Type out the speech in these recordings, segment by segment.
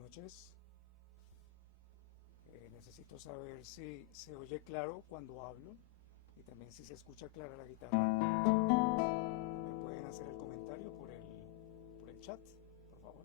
noches. Necesito saber si se oye claro cuando hablo y también si se escucha clara la guitarra. Me pueden hacer el comentario por el chat, por favor.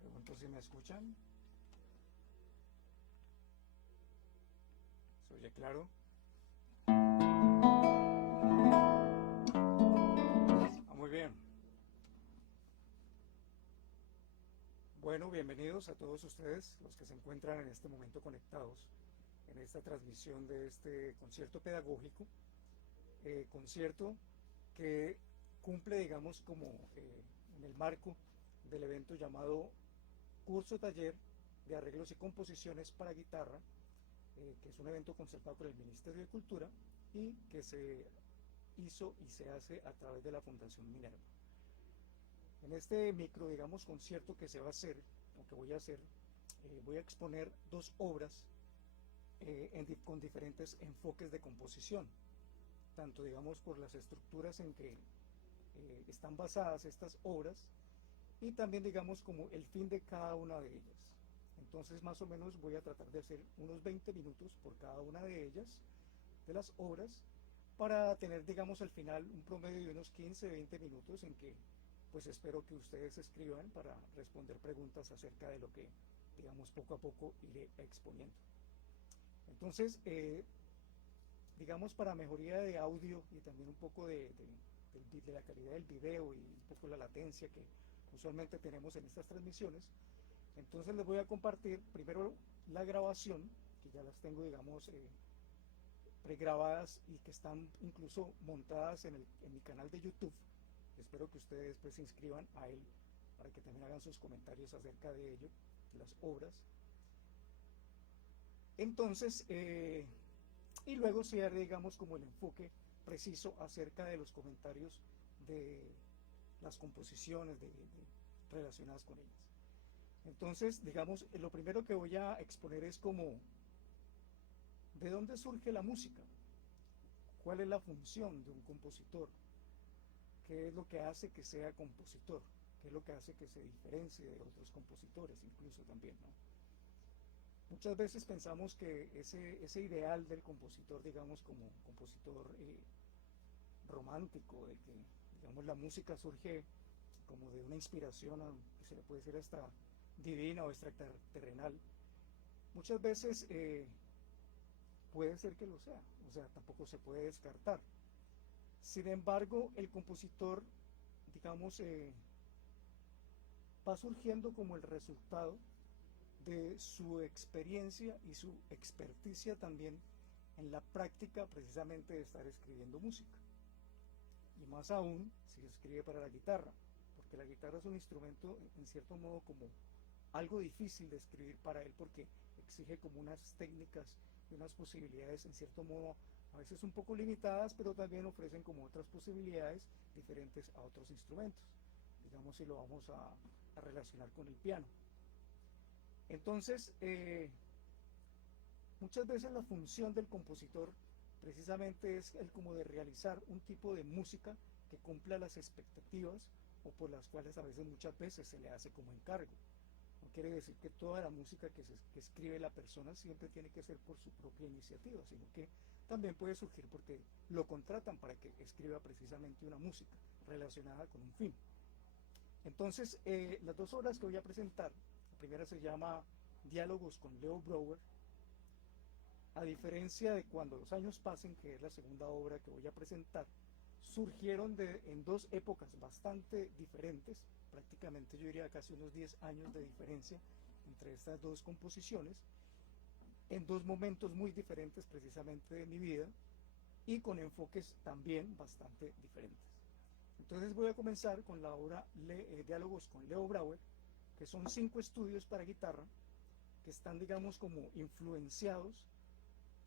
Pregunto si me escuchan. ¿Se oye claro? Muy bien. Bueno, bienvenidos a todos ustedes, los que se encuentran en este momento conectados en esta transmisión de este concierto pedagógico, concierto que cumple, digamos, como en el marco del evento llamado Curso Taller de Arreglos y Composiciones para Guitarra, que es un evento concertado por el Ministerio de Cultura y que se hizo y se hace a través de la Fundación Minerva. En este micro, digamos, concierto que se va a hacer, o que voy a hacer, voy a exponer dos obras con diferentes enfoques de composición, tanto, digamos, por las estructuras en que están basadas estas obras y también, digamos, como el fin de cada una de ellas. Entonces, más o menos voy a tratar de hacer unos 20 minutos por cada una de ellas, de las obras, para tener, digamos, al final un promedio de unos 15-20 minutos en que pues espero que ustedes escriban para responder preguntas acerca de lo que, digamos, poco a poco iré exponiendo. Entonces, digamos, para mejoría de audio y también un poco de la calidad del video y un poco la latencia que usualmente tenemos en estas transmisiones, entonces les voy a compartir primero la grabación, que ya las tengo, digamos, pregrabadas y que están incluso montadas en mi canal de YouTube. Espero que ustedes pues se inscriban a él para que también hagan sus comentarios acerca de ello, de las obras. Entonces, y luego se hará, digamos, como el enfoque preciso acerca de los comentarios de las composiciones relacionadas con ellas. Entonces, digamos, lo primero que voy a exponer es como, ¿de dónde surge la música? ¿Cuál es la función de un compositor? ¿Qué es lo que hace que sea compositor? ¿Qué es lo que hace que se diferencie de otros compositores incluso también, ¿no? Muchas veces pensamos que ese ideal del compositor, digamos, como compositor romántico, de que, digamos, la música surge como de una inspiración que se le puede decir hasta divina o extraterrenal, muchas veces puede ser que lo sea, o sea, tampoco se puede descartar. Sin embargo, el compositor, digamos, va surgiendo como el resultado de su experiencia y su experticia también en la práctica precisamente de estar escribiendo música. Y más aún si se escribe para la guitarra, porque la guitarra es un instrumento en cierto modo como algo difícil de escribir para él porque exige como unas técnicas y unas posibilidades en cierto modo a veces un poco limitadas, pero también ofrecen como otras posibilidades diferentes a otros instrumentos, digamos si lo vamos a relacionar con el piano. Entonces, muchas veces la función del compositor precisamente es el como de realizar un tipo de música que cumpla las expectativas o por las cuales a veces muchas veces se le hace como encargo. No quiere decir que toda la música que escribe la persona siempre tiene que ser por su propia iniciativa, sino que también puede surgir porque lo contratan para que escriba precisamente una música relacionada con un fin. Entonces, las dos obras que voy a presentar, la primera se llama Diálogos con Leo Brouwer. A diferencia de Cuando los años pasen, que es la segunda obra que voy a presentar, surgieron en dos épocas bastante diferentes, prácticamente yo diría casi unos 10 años de diferencia entre estas dos composiciones, en dos momentos muy diferentes precisamente de mi vida y con enfoques también bastante diferentes. Entonces voy a comenzar con la obra Diálogos con Leo Brouwer, que son 5 estudios para guitarra que están, digamos, como influenciados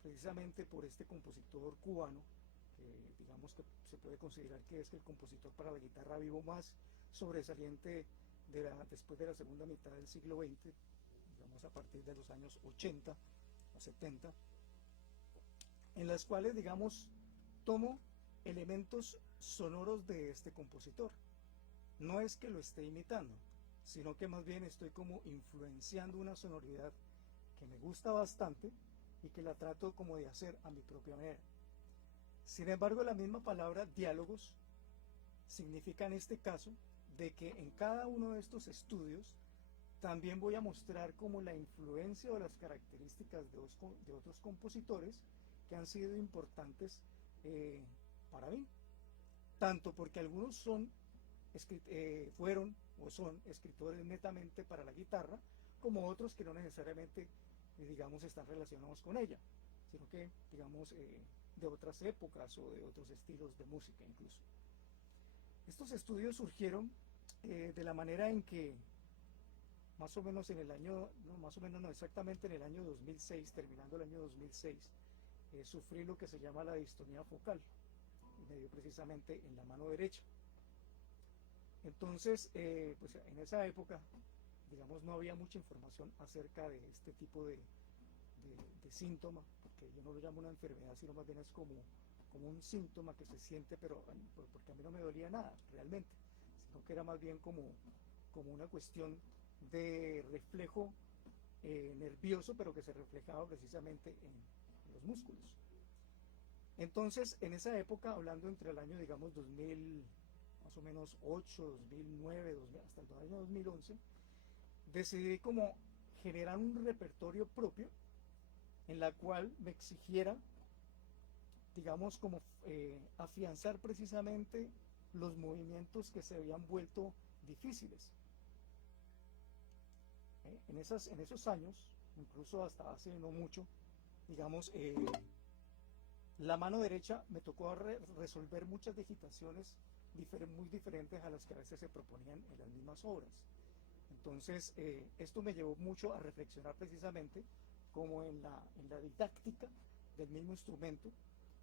precisamente por este compositor cubano, que digamos que se puede considerar que es el compositor para la guitarra vivo más sobresaliente después de la segunda mitad del siglo XX, digamos a partir de los años 80 a 70, en las cuales, digamos, tomo elementos sonoros de este compositor. No es que lo esté imitando, sino que más bien estoy como influenciando una sonoridad que me gusta bastante y que la trato como de hacer a mi propia manera. Sin embargo, la misma palabra diálogos significa en este caso de que en cada uno de estos estudios también voy a mostrar como la influencia o las características de otros compositores que han sido importantes para mí, tanto porque algunos fueron o son escritores netamente para la guitarra, como otros que no necesariamente, digamos, están relacionados con ella, sino que, digamos, de otras épocas o de otros estilos de música incluso. Estos estudios surgieron de la manera en que más o menos en el año, no, más o menos no, exactamente en el año 2006, terminando el año 2006, sufrí lo que se llama la distonía focal, y me dio precisamente en la mano derecha. Entonces, pues en esa época, digamos, no había mucha información acerca de este tipo de síntoma, porque yo no lo llamo una enfermedad, sino más bien es como un síntoma que se siente, pero porque a mí no me dolía nada realmente, sino que era más bien como una cuestión de reflejo nervioso, pero que se reflejaba precisamente en los músculos. Entonces, en esa época, hablando entre el año, digamos, 2000, más o menos 8, 2009, 2000, hasta el año 2011, decidí como generar un repertorio propio en la cual me exigiera, digamos, como afianzar precisamente los movimientos que se habían vuelto difíciles. En esos años, incluso hasta hace no mucho, digamos, la mano derecha me tocó resolver muchas digitaciones muy diferentes a las que a veces se proponían en las mismas obras. Entonces, esto me llevó mucho a reflexionar precisamente como en la didáctica del mismo instrumento,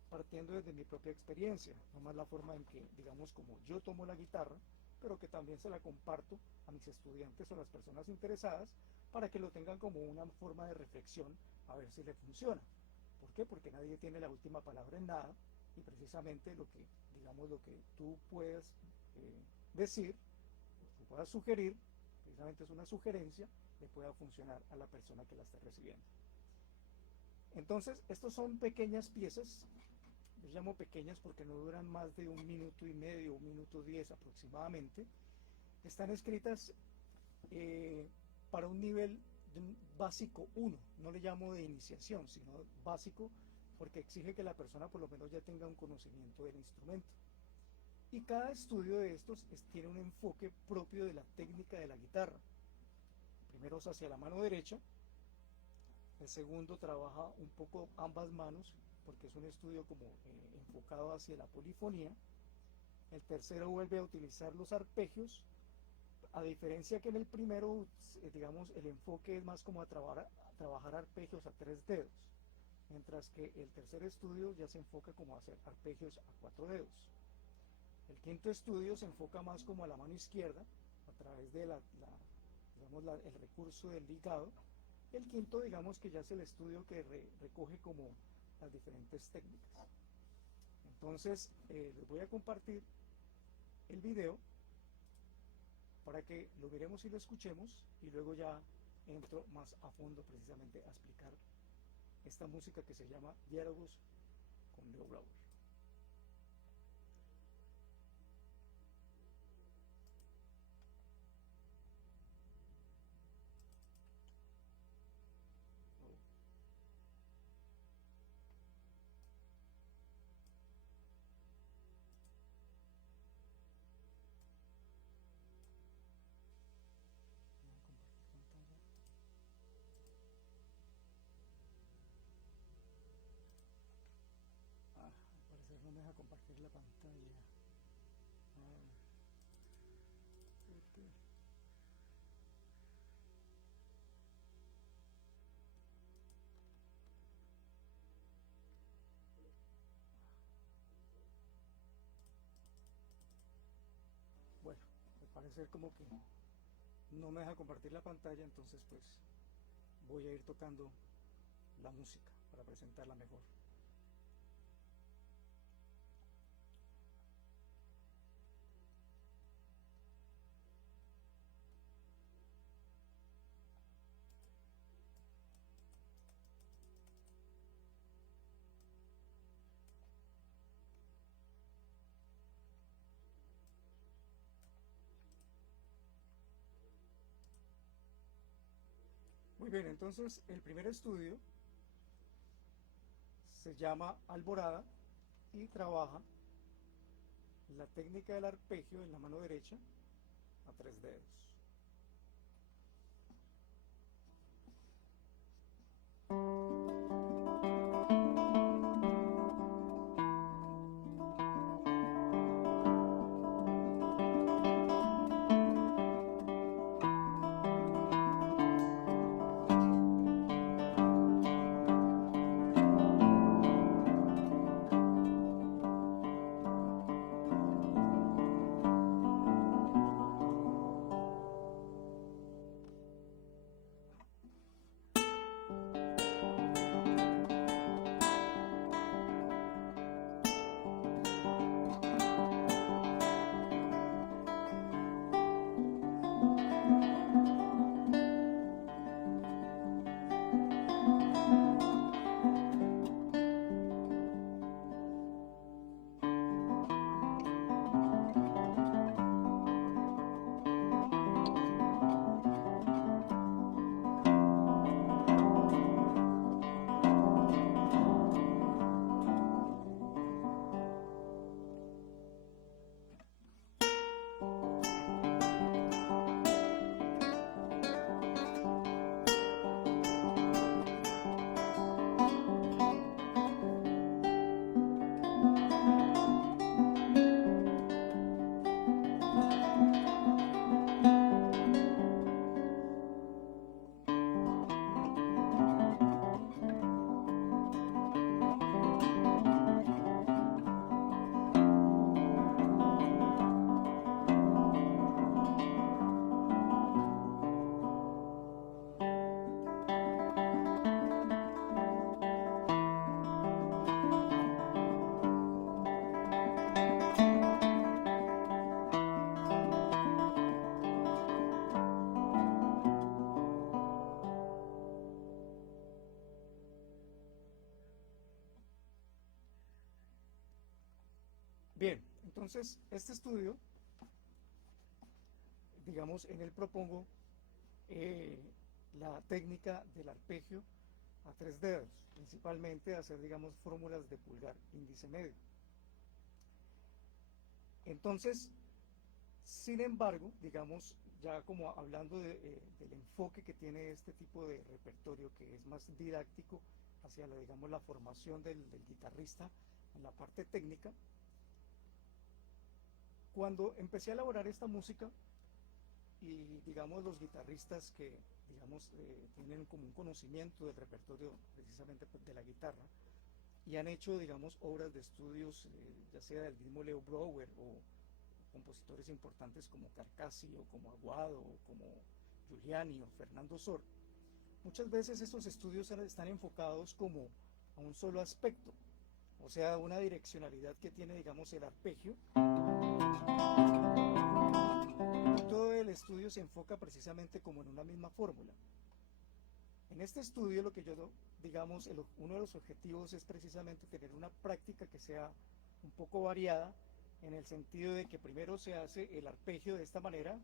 partiendo desde mi propia experiencia, no más la forma en que, digamos, como yo tomo la guitarra, pero que también se la comparto a mis estudiantes o a las personas interesadas para que lo tengan como una forma de reflexión a ver si le funciona. ¿Por qué? Porque nadie tiene la última palabra en nada y precisamente lo que, digamos, lo que tú puedes decir, tú puedas sugerir, precisamente es una sugerencia, le pueda funcionar a la persona que la esté recibiendo. Entonces, estos son pequeñas piezas, yo llamo pequeñas porque no duran más de 1 minuto y medio, 1 minuto 10 aproximadamente. Están escritas para un nivel de un básico 1, no le llamo de iniciación, sino básico, porque exige que la persona por lo menos ya tenga un conocimiento del instrumento. Y cada estudio de estos tiene un enfoque propio de la técnica de la guitarra. Primero es hacia la mano derecha, el segundo trabaja un poco ambas manos, porque es un estudio como enfocado hacia la polifonía. El tercero vuelve a utilizar los arpegios, a diferencia que en el primero, digamos, el enfoque es más como a trabajar arpegios a 3 dedos, mientras que el tercer estudio ya se enfoca como a hacer arpegios a 4 dedos. El quinto estudio se enfoca más como a la mano izquierda, a través de digamos, el recurso del ligado. El quinto, digamos, que ya es el estudio que recoge como las diferentes técnicas. Entonces, les voy a compartir el video para que lo veremos y lo escuchemos, y luego ya entro más a fondo precisamente a explicar esta música que se llama Diálogos con Leo Brouwer. no me deja compartir la pantalla. Ah, bueno, me parece como que no me deja compartir la pantalla, entonces pues voy a ir tocando la música para presentarla mejor. Muy bien, entonces el primer estudio se llama Alborada y trabaja la técnica del arpegio en la mano derecha a 3 dedos. Bien, entonces este estudio, digamos, en él propongo eh, la técnica del arpegio a 3 dedos, principalmente hacer, digamos, fórmulas de pulgar, índice, medio. Entonces, sin embargo, digamos, ya como hablando del enfoque que tiene este tipo de repertorio, que es más didáctico hacia la, digamos, la formación del guitarrista en la parte técnica, cuando empecé a elaborar esta música y, digamos, los guitarristas que, digamos, tienen como un conocimiento del repertorio precisamente pues, de la guitarra y han hecho, digamos, obras de estudios, ya sea del mismo Leo Brouwer o compositores importantes como Carcassi o como Aguado o como Giuliani o Fernando Sor, muchas veces estos estudios están enfocados como a un solo aspecto, o sea, una direccionalidad que tiene, digamos, el arpegio. Todo el estudio se enfoca precisamente como en una misma fórmula. En este estudio lo que yo, digamos, uno de los objetivos es precisamente tener una práctica que sea un poco variada, en el sentido de que primero se hace el arpegio de esta manera,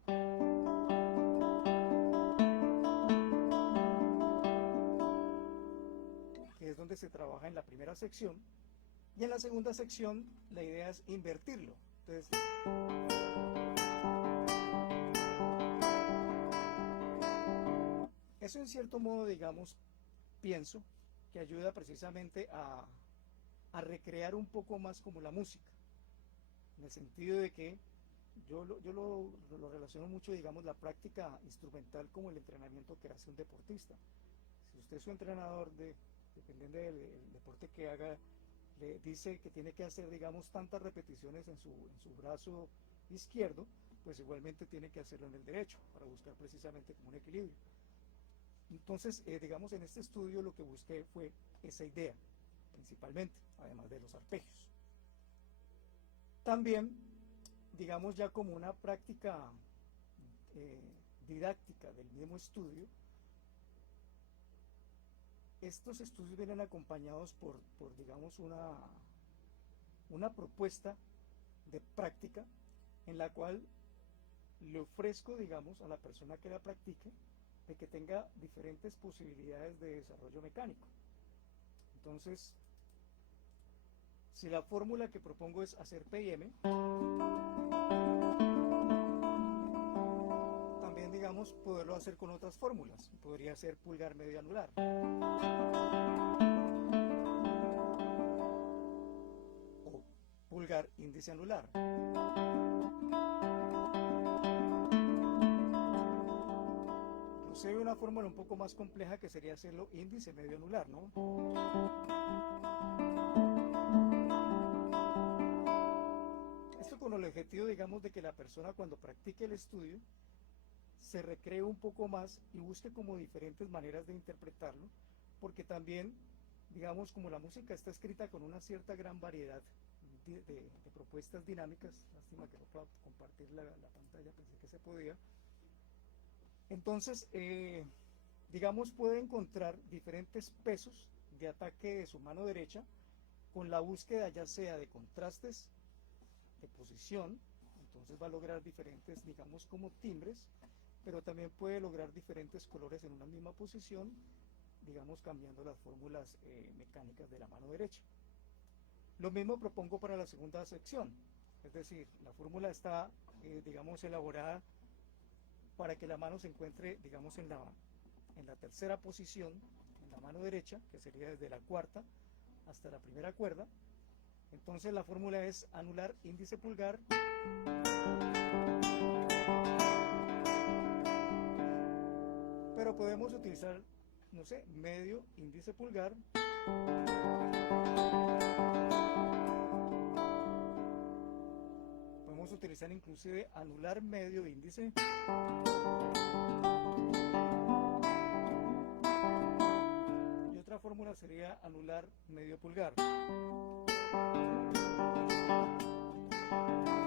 que es donde se trabaja en la primera sección, y en la segunda sección la idea es invertirlo. Entonces, eso en cierto modo, digamos, pienso que ayuda precisamente a recrear un poco más como la música, en el sentido de que yo lo relaciono mucho, digamos, la práctica instrumental como el entrenamiento que hace un deportista. Si usted es su entrenador, dependiendo del deporte que haga, le dice que tiene que hacer, digamos, tantas repeticiones en su brazo izquierdo, pues igualmente tiene que hacerlo en el derecho, para buscar precisamente como un equilibrio. Entonces, digamos, en este estudio lo que busqué fue esa idea, principalmente, además de los arpegios. También, digamos, ya como una práctica eh, didáctica del mismo estudio, estos estudios vienen acompañados por digamos, una propuesta de práctica en la cual le ofrezco, digamos, a la persona que la practique, de que tenga diferentes posibilidades de desarrollo mecánico. Entonces, si la fórmula que propongo es hacer PM, también, digamos, poderlo hacer con otras fórmulas. Podría ser pulgar medio anular. O pulgar índice anular. Inclusive una fórmula un poco más compleja que sería hacerlo índice medio anular, ¿no? Esto con el objetivo, digamos, de que la persona cuando practique el estudio se recree un poco más y busque como diferentes maneras de interpretarlo, porque también, digamos, como la música está escrita con una cierta gran variedad de propuestas dinámicas, lástima que no pueda compartir la pantalla, pensé que se podía, entonces, digamos, puede encontrar diferentes pesos de ataque de su mano derecha con la búsqueda ya sea de contrastes, de posición, entonces va a lograr diferentes, digamos, como timbres, pero también puede lograr diferentes colores en una misma posición, digamos, cambiando las fórmulas mecánicas de la mano derecha. Lo mismo propongo para la segunda sección, es decir, la fórmula está, digamos, elaborada para que la mano se encuentre, digamos, en la tercera posición, en la mano derecha, que sería desde la cuarta hasta la primera cuerda. Entonces la fórmula es anular índice pulgar, pero podemos utilizar, no sé, medio índice pulgar, podemos utilizar inclusive anular medio índice, y otra fórmula sería anular medio pulgar. Es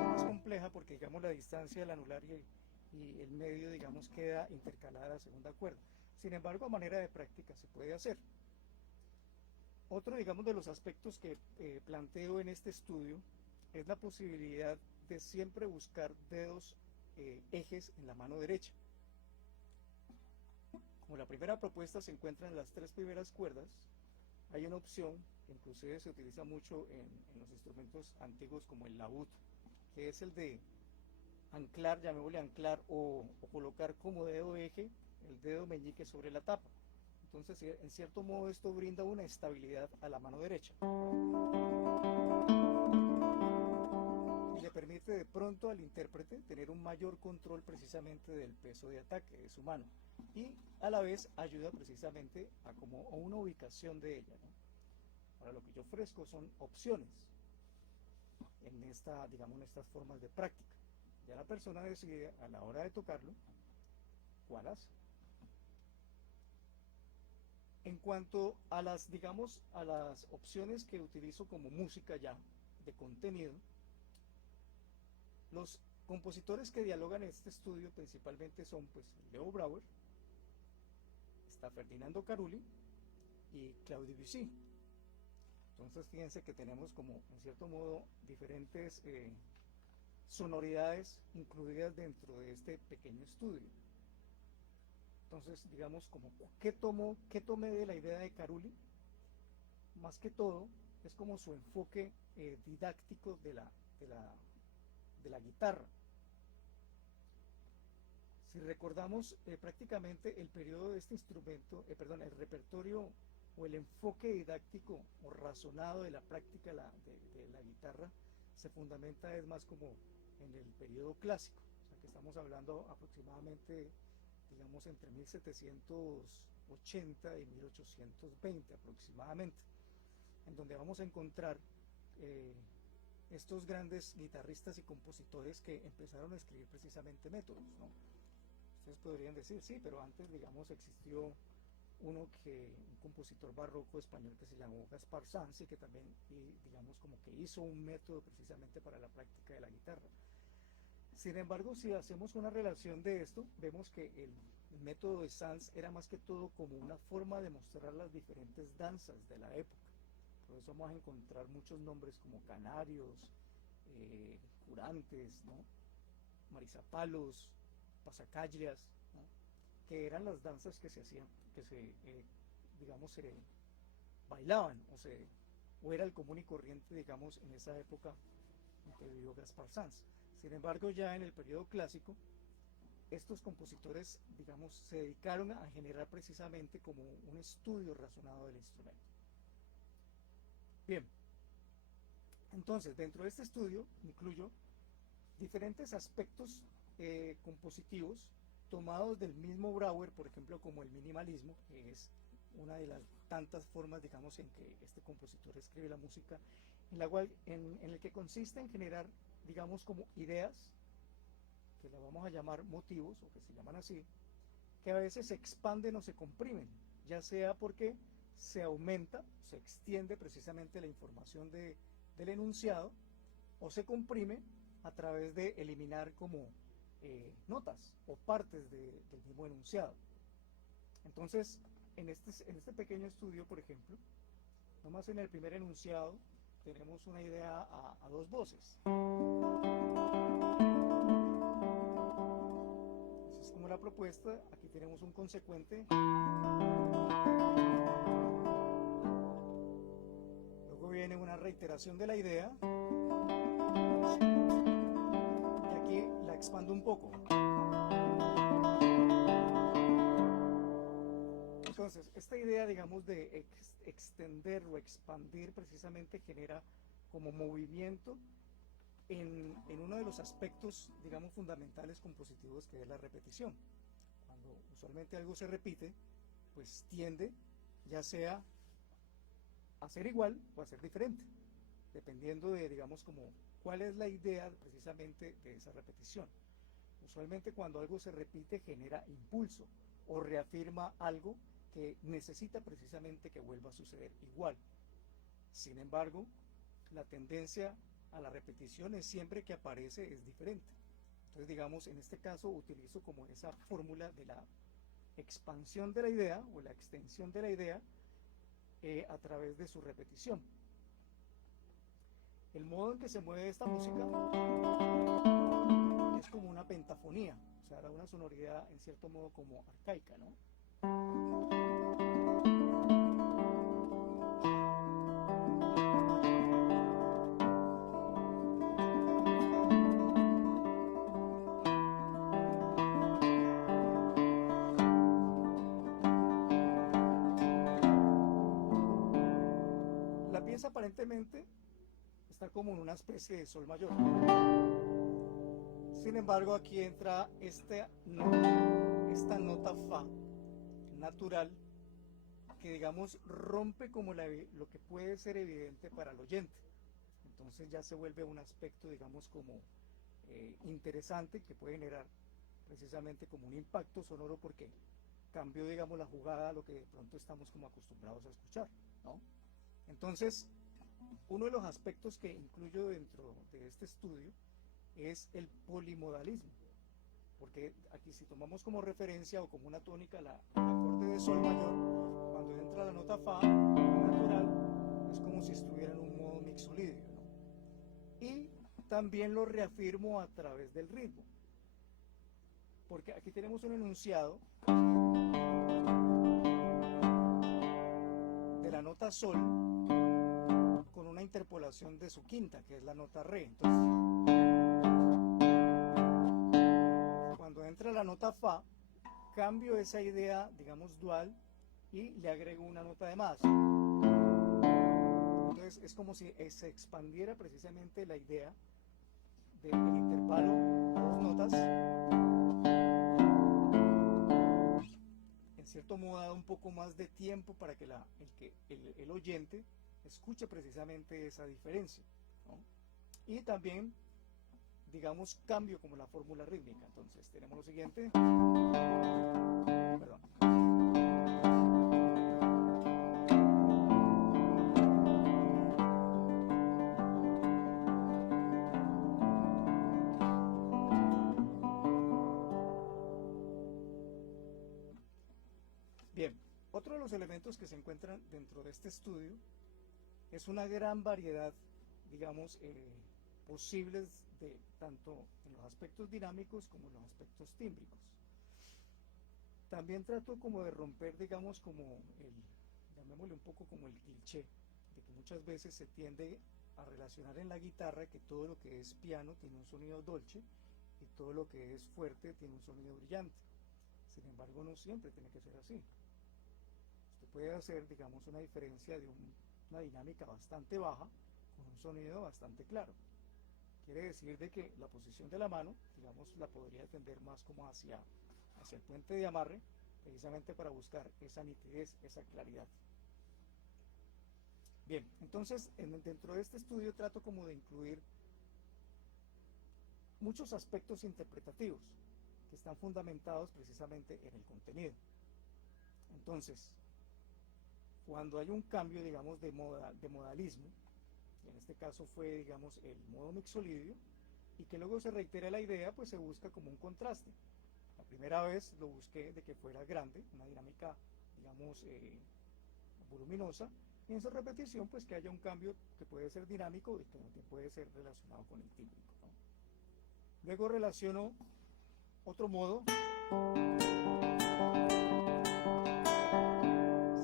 más compleja porque, digamos, la distancia del anular y el medio, digamos, queda intercalada a la segunda cuerda. Sin embargo, a manera de práctica se puede hacer. Otro, digamos, de los aspectos que planteo en este estudio es la posibilidad de siempre buscar dedos ejes en la mano derecha. Como la primera propuesta se encuentra en las tres primeras cuerdas, hay una opción que inclusive se utiliza mucho en los instrumentos antiguos como el laúd, que es el de anclar, llamémosle anclar o colocar como dedo eje el dedo meñique sobre la tapa. Entonces, en cierto modo, esto brinda una estabilidad a la mano derecha y le permite de pronto al intérprete tener un mayor control precisamente del peso de ataque de su mano, y a la vez ayuda precisamente a una ubicación de ella, ¿no? Ahora, lo que yo ofrezco son opciones en digamos, en estas formas de práctica. Ya la persona decide a la hora de tocarlo cuál hace. En cuanto a las, digamos, a las opciones que utilizo como música ya de contenido, los compositores que dialogan en este estudio principalmente son, pues, Leo Brouwer, está Ferdinando Carulli y Claude Debussy. Entonces, fíjense que tenemos como, en cierto modo, diferentes sonoridades incluidas dentro de este pequeño estudio. Entonces, digamos, como, ¿qué tomé de la idea de Carulli? Más que todo, es como su enfoque didáctico de la guitarra. Si recordamos prácticamente el periodo de este instrumento, perdón, el repertorio o el enfoque didáctico o razonado de la práctica de la guitarra se fundamenta es más como en el periodo clásico, o sea que estamos hablando aproximadamente, digamos, entre 1780 y 1820 aproximadamente, en donde vamos a encontrar estos grandes guitarristas y compositores que empezaron a escribir precisamente métodos, ¿no? Ustedes podrían decir, sí, pero antes, digamos, existió un compositor barroco español que se llamó Gaspar Sanz y que también, digamos, como que hizo un método precisamente para la práctica de la guitarra. Sin embargo, si hacemos una relación de esto, vemos que el método de Sanz era más que todo como una forma de mostrar las diferentes danzas de la época. Por eso vamos a encontrar muchos nombres como canarios, curantes, ¿no? Marizapalos, pasacallas, ¿no? Que eran las danzas que se hacían, que digamos, se bailaban o era el común y corriente, digamos, en esa época en que vivió Gaspar Sanz. Sin embargo, ya en el periodo clásico, estos compositores, digamos, se dedicaron a generar precisamente como un estudio razonado del instrumento. Bien, entonces dentro de este estudio incluyo diferentes aspectos compositivos tomados del mismo Brauer, por ejemplo, como el minimalismo, que es una de las tantas formas, digamos, en que este compositor escribe la música, en el que consiste en generar, digamos, como ideas, que las vamos a llamar motivos, o que se llaman así, que a veces se expanden o se comprimen, ya sea porque se aumenta, se extiende precisamente la información del enunciado, o se comprime a través de eliminar como notas o partes del mismo enunciado. Entonces, en este pequeño estudio, por ejemplo, nomás en el primer enunciado tenemos una idea a dos voces. Esa es como la propuesta. Aquí tenemos un consecuente. Luego viene una reiteración de la idea. Y aquí la expando un poco. Entonces, esta idea, digamos, de extender o expandir precisamente genera como movimiento en uno de los aspectos, digamos, fundamentales compositivos, que es la repetición. Cuando usualmente algo se repite, pues tiende ya sea a ser igual o a ser diferente, dependiendo de, digamos, como cuál es la idea precisamente de esa repetición. Usualmente cuando algo se repite genera impulso o reafirma algo que necesita precisamente que vuelva a suceder igual. Sin embargo, la tendencia a la repetición es siempre que aparece es diferente. Entonces, digamos, en este caso utilizo como esa fórmula de la expansión de la idea o la extensión de la idea a través de su repetición. El modo en que se mueve esta música es como una pentafonía, o sea, da una sonoridad en cierto modo como arcaica, ¿no? La pieza aparentemente está como en una especie de sol mayor. Sin embargo, aquí entra esta nota fa natural que, digamos, rompe como lo que puede ser evidente para el oyente. Entonces ya se vuelve un aspecto, digamos, como interesante, que puede generar precisamente como un impacto sonoro porque cambió, digamos, la jugada a lo que de pronto estamos como acostumbrados a escuchar, ¿no? Entonces, uno de los aspectos que incluyo dentro de este estudio es el polimodalismo, porque aquí si tomamos como referencia o como una tónica el acorde de sol mayor, cuando entra la nota fa natural, es como si estuviera en un modo mixolidio, ¿no? Y también lo reafirmo a través del ritmo, porque aquí tenemos un enunciado de la nota sol con una interpolación de su quinta, que es la nota re. Entonces, cuando entra la nota fa, cambio esa idea, digamos, dual y le agrego una nota de más. Entonces es como si se expandiera precisamente la idea del intervalo a dos notas. En cierto modo da un poco más de tiempo para que el oyente escuche precisamente esa diferencia, ¿no? Y también, digamos, cambio como la fórmula rítmica. Entonces tenemos lo siguiente. Perdón. Bien, otro de los elementos que se encuentran dentro de este estudio es una gran variedad, digamos, posibles de tanto en los aspectos dinámicos como en los aspectos tímbricos. También trato como de romper, digamos, llamémosle un poco como el cliché, de que muchas veces se tiende a relacionar en la guitarra que todo lo que es piano tiene un sonido dolce y todo lo que es fuerte tiene un sonido brillante. Sin embargo, no siempre tiene que ser así. Usted puede hacer, digamos, una diferencia de una dinámica bastante baja con un sonido bastante claro. Quiere decir de que la posición de la mano, digamos, la podría tender más como hacia el puente de amarre, precisamente para buscar esa nitidez, esa claridad. Bien, entonces dentro de este estudio trato como de incluir muchos aspectos interpretativos que están fundamentados precisamente en el contenido. Entonces, cuando hay un cambio, digamos, de modalismo, en este caso fue, digamos, el modo mixolidio, y que luego se reitera la idea, pues se busca como un contraste. La primera vez lo busqué de que fuera grande, una dinámica, digamos, voluminosa, y en su repetición, pues que haya un cambio que puede ser dinámico y que también puede ser relacionado con el tímbrico, ¿no? Luego relaciono otro modo.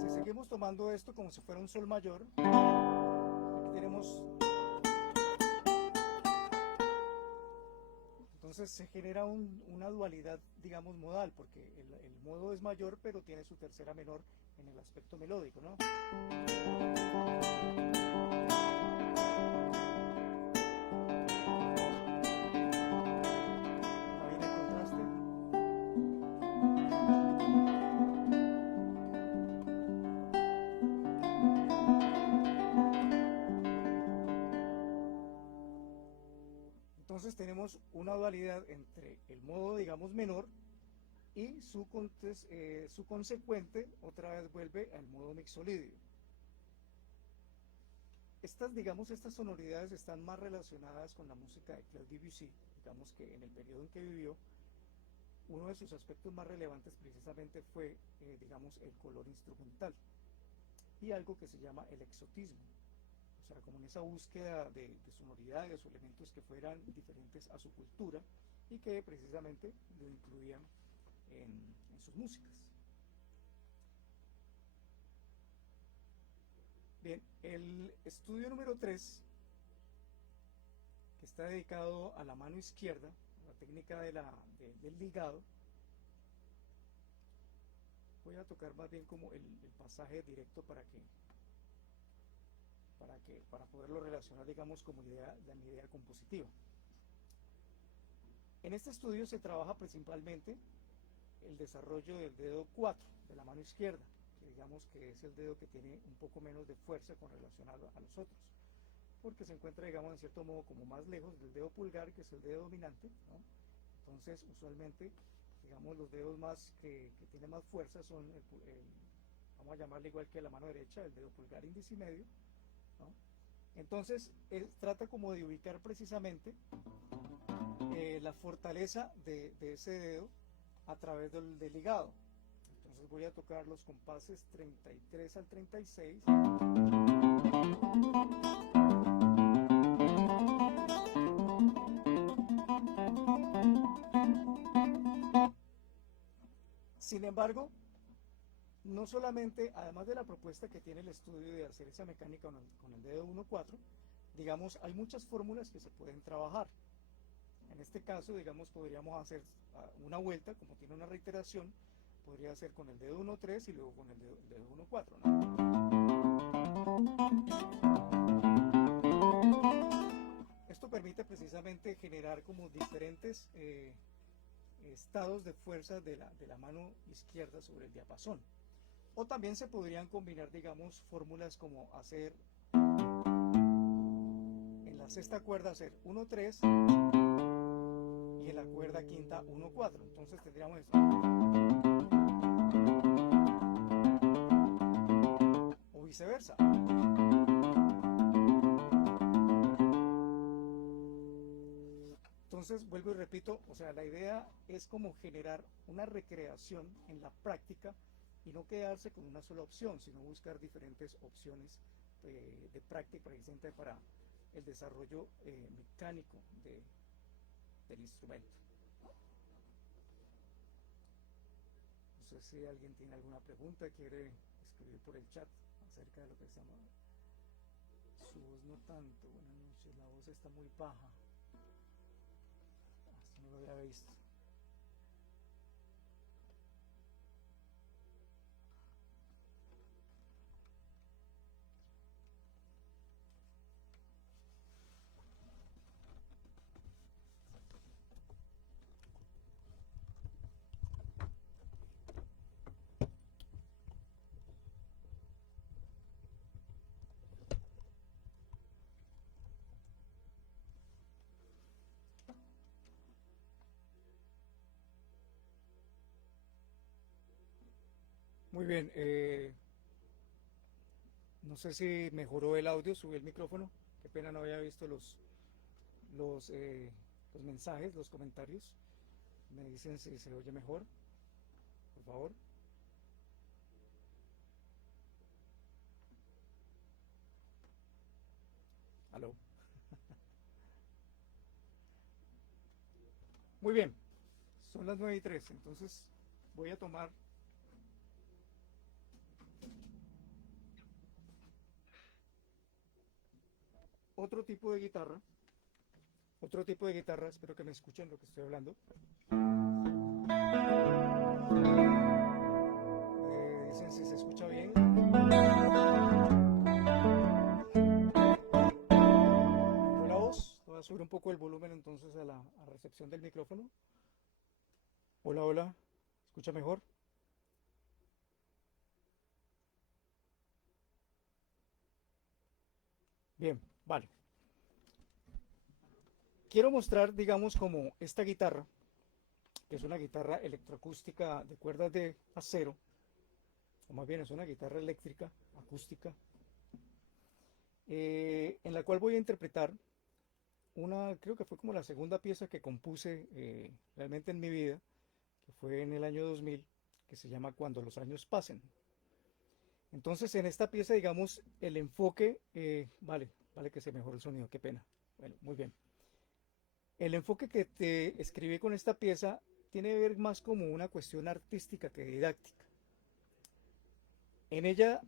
Si seguimos tomando esto como si fuera un sol mayor, aquí tenemos. Entonces se genera una dualidad, digamos, modal, porque el modo es mayor, pero tiene su tercera menor en el aspecto melódico, ¿no? Ahí viene el contraste. Entonces tenemos una dualidad entre el modo, digamos, menor y su consecuente otra vez vuelve al modo mixolidio. Estas sonoridades están más relacionadas con la música de Claude Debussy, digamos que en el periodo en que vivió, uno de sus aspectos más relevantes precisamente fue, digamos, el color instrumental y algo que se llama el exotismo. O sea, como en esa búsqueda de sonoridades o elementos que fueran diferentes a su cultura y que precisamente lo incluían en sus músicas. Bien, el estudio número 3, que está dedicado a la mano izquierda, la técnica del ligado, voy a tocar más bien como el pasaje directo para poderlo relacionar, digamos, como mi idea compositiva. En este estudio se trabaja principalmente el desarrollo del dedo 4 de la mano izquierda, que digamos que es el dedo que tiene un poco menos de fuerza con relación a los otros, porque se encuentra, digamos, en cierto modo como más lejos del dedo pulgar, que es el dedo dominante, ¿no? Entonces, usualmente, digamos, los dedos que tienen más fuerza son vamos a llamarle igual que la mano derecha, el dedo pulgar, índice y medio, ¿no? Entonces, él trata como de ubicar precisamente la fortaleza de ese dedo a través del ligado. Entonces voy a tocar los compases 33 al 36. Sin embargo, no solamente, además de la propuesta que tiene el estudio de hacer esa mecánica con el dedo 1-4, digamos, hay muchas fórmulas que se pueden trabajar. En este caso, digamos, podríamos hacer una vuelta, como tiene una reiteración, podría ser con el dedo 1-3 y luego con el dedo 1-4, ¿no? Esto permite precisamente generar como diferentes estados de fuerza de la mano izquierda sobre el diapasón. O también se podrían combinar, digamos, fórmulas como hacer en la sexta cuerda hacer 1-3 y en la cuerda quinta 1-4. Entonces tendríamos esto. O viceversa. Entonces, vuelvo y repito, o sea, la idea es como generar una recreación en la práctica y no quedarse con una sola opción, sino buscar diferentes opciones de práctica precisamente para el desarrollo mecánico del instrumento. No sé si alguien tiene alguna pregunta, quiere escribir por el chat acerca de lo que se llama. Su voz no tanto, buenas noches, la voz está muy baja. Esto no lo había visto. Muy bien, no sé si mejoró el audio, subí el micrófono. Qué pena, no había visto los, eh, los mensajes, los comentarios. Me dicen si se oye mejor, por favor. Aló. Muy bien, son las 9:03, entonces voy a tomar otro tipo de guitarra. Otro tipo de guitarra, espero que me escuchen lo que estoy hablando. Dicen si se escucha bien. La voz, voy a subir un poco el volumen entonces a la recepción del micrófono. Hola, hola, ¿escucha mejor? Bien, vale. Quiero mostrar, digamos, como esta guitarra, que es una guitarra electroacústica de cuerdas de acero, o más bien es una guitarra eléctrica, acústica, en la cual voy a interpretar creo que fue como la segunda pieza que compuse realmente en mi vida, que fue en el año 2000, que se llama Cuando los años pasen. Entonces en esta pieza, digamos, el enfoque, vale que se mejoró el sonido, qué pena. Bueno, muy bien. El enfoque que te escribí con esta pieza tiene que ver más como una cuestión artística que didáctica. En ella,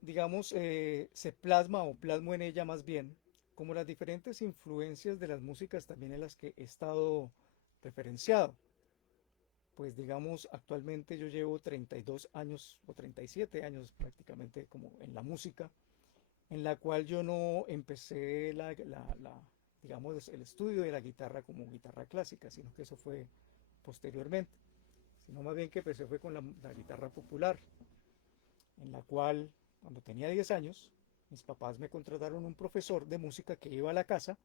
digamos, se plasma o plasmo en ella más bien como las diferentes influencias de las músicas también en las que he estado referenciado. Pues digamos, actualmente yo llevo 32 años o 37 años prácticamente como en la música, en la cual yo no empecé digamos, el estudio de la guitarra como guitarra clásica, sino que eso fue posteriormente, sino más bien que empecé fue con la guitarra popular, en la cual cuando tenía 10 años, mis papás me contrataron un profesor de música que iba a la casa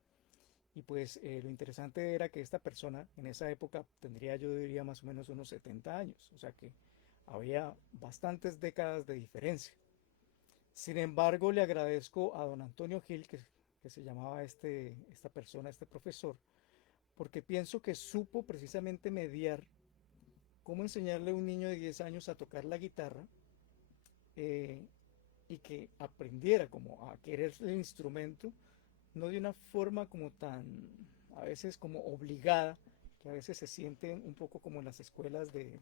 y pues lo interesante era que esta persona en esa época tendría yo diría más o menos unos 70 años, o sea que había bastantes décadas de diferencia. Sin embargo, le agradezco a don Antonio Gil, que se llamaba esta persona, este profesor, porque pienso que supo precisamente mediar cómo enseñarle a un niño de 10 años a tocar la guitarra eh, y que aprendiera como a querer el instrumento, no de una forma como tan, a veces como obligada, que a veces se sienten un poco como en las escuelas de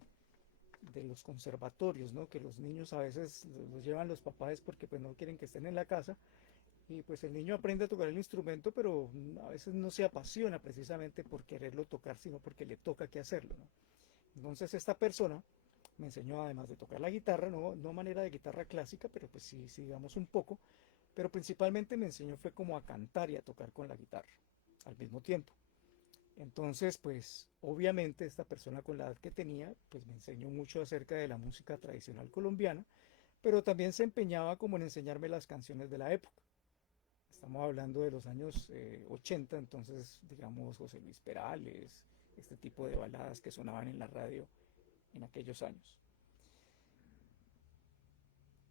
los conservatorios, ¿no? Que los niños a veces los llevan los papás porque pues no quieren que estén en la casa y pues el niño aprende a tocar el instrumento, pero a veces no se apasiona precisamente por quererlo tocar, sino porque le toca que hacerlo, ¿no? Entonces esta persona Me enseñó además de tocar la guitarra, no manera de guitarra clásica, pero pues sí, sí, digamos un poco, pero principalmente me enseñó fue como a cantar y a tocar con la guitarra al mismo tiempo. Entonces, pues obviamente esta persona con la edad que tenía, pues me enseñó mucho acerca de la música tradicional colombiana, pero también se empeñaba como en enseñarme las canciones de la época. Estamos hablando de los años 80, entonces digamos José Luis Perales, este tipo de baladas que sonaban en la radio en aquellos años.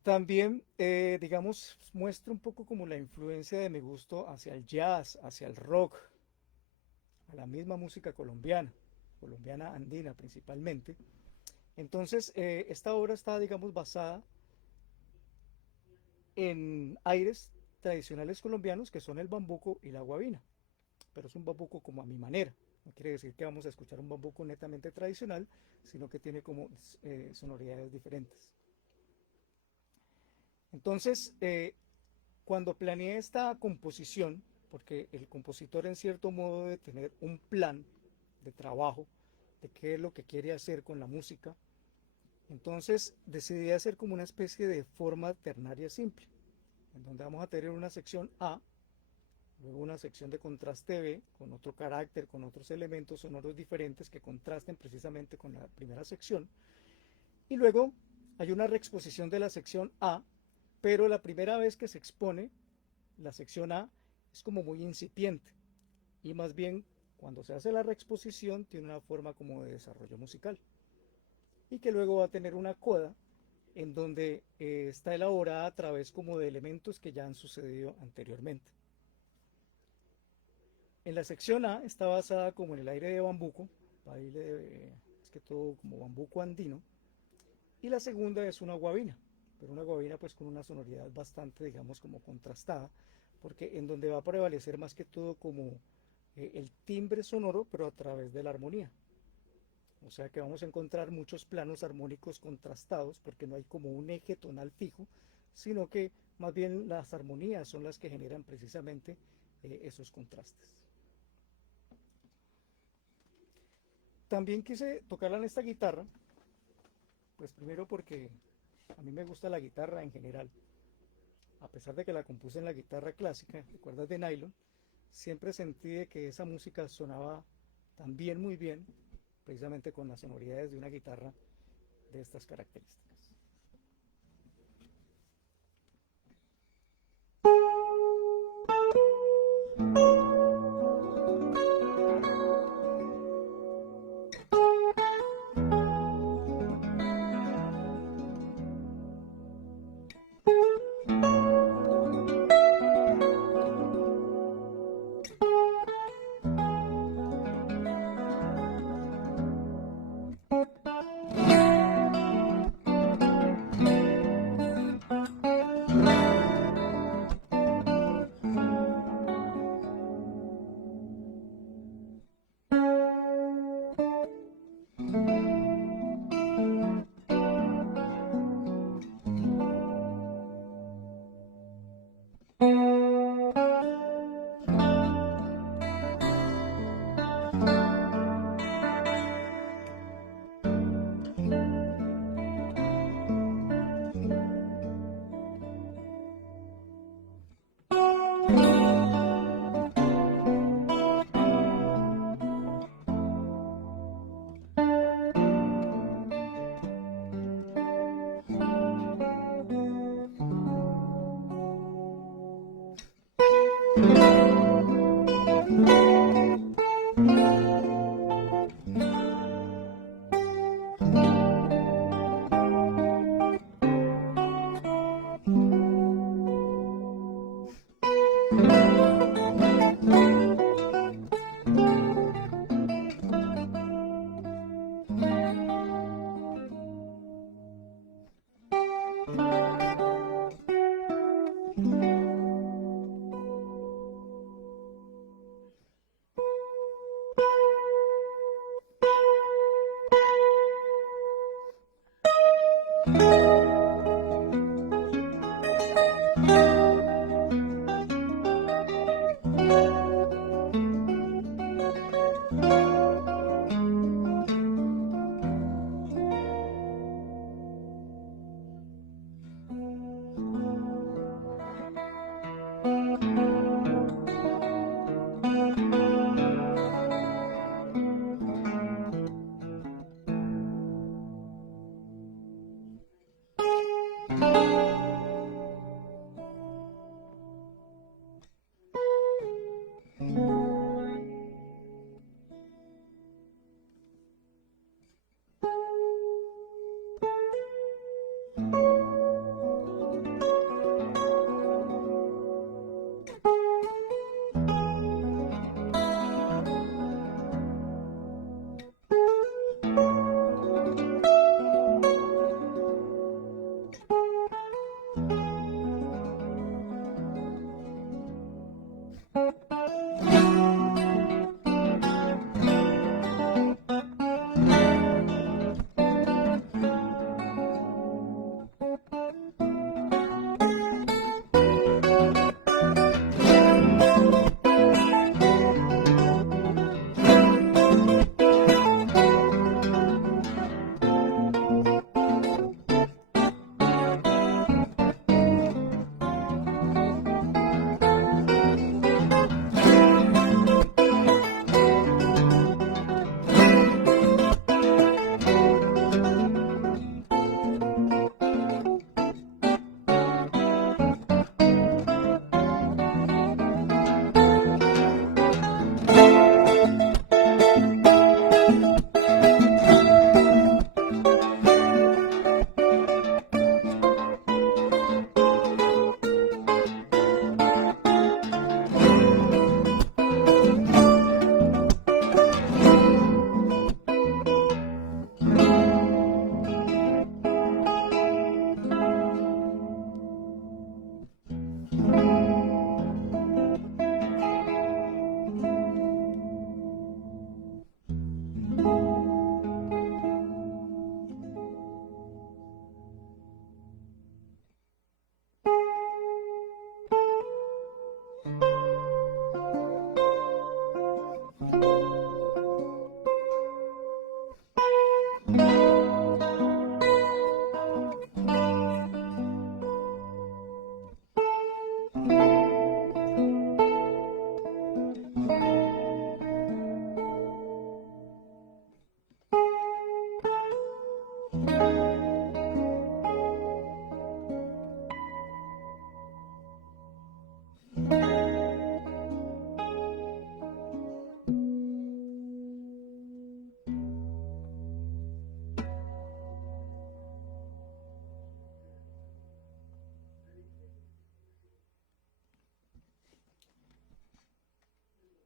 También, digamos, muestra un poco como la influencia de mi gusto hacia el jazz, hacia el rock, a la misma música colombiana, colombiana andina principalmente. Entonces, esta obra está, digamos, basada en aires tradicionales colombianos que son el bambuco y la guabina, pero es un bambuco como a mi manera. No quiere decir que vamos a escuchar un bambuco netamente tradicional, sino que tiene como sonoridades diferentes. Entonces, cuando planeé esta composición, porque el compositor en cierto modo debe tener un plan de trabajo, de qué es lo que quiere hacer con la música, entonces decidí hacer como una especie de forma ternaria simple, en donde vamos a tener una sección A, luego una sección de contraste B, con otro carácter, con otros elementos sonoros diferentes que contrasten precisamente con la primera sección, y luego hay una reexposición de la sección A, pero la primera vez que se expone la sección A es como muy incipiente y más bien cuando se hace la reexposición tiene una forma como de desarrollo musical y que luego va a tener una coda en donde está elaborada a través como de elementos que ya han sucedido anteriormente. En la sección A está basada como en el aire de bambuco, baile es que todo como bambuco andino, y la segunda es una guabina, pero una guabina pues con una sonoridad bastante, digamos, como contrastada, porque en donde va a prevalecer más que todo como el timbre sonoro, pero a través de la armonía. O sea que vamos a encontrar muchos planos armónicos contrastados, porque no hay como un eje tonal fijo, sino que más bien las armonías son las que generan precisamente esos contrastes. También quise tocarla en esta guitarra, pues primero porque a mí me gusta la guitarra en general. A pesar de que la compuse en la guitarra clásica, de cuerdas de nylon, siempre sentí que esa música sonaba también muy bien, precisamente con las sonoridades de una guitarra de estas características.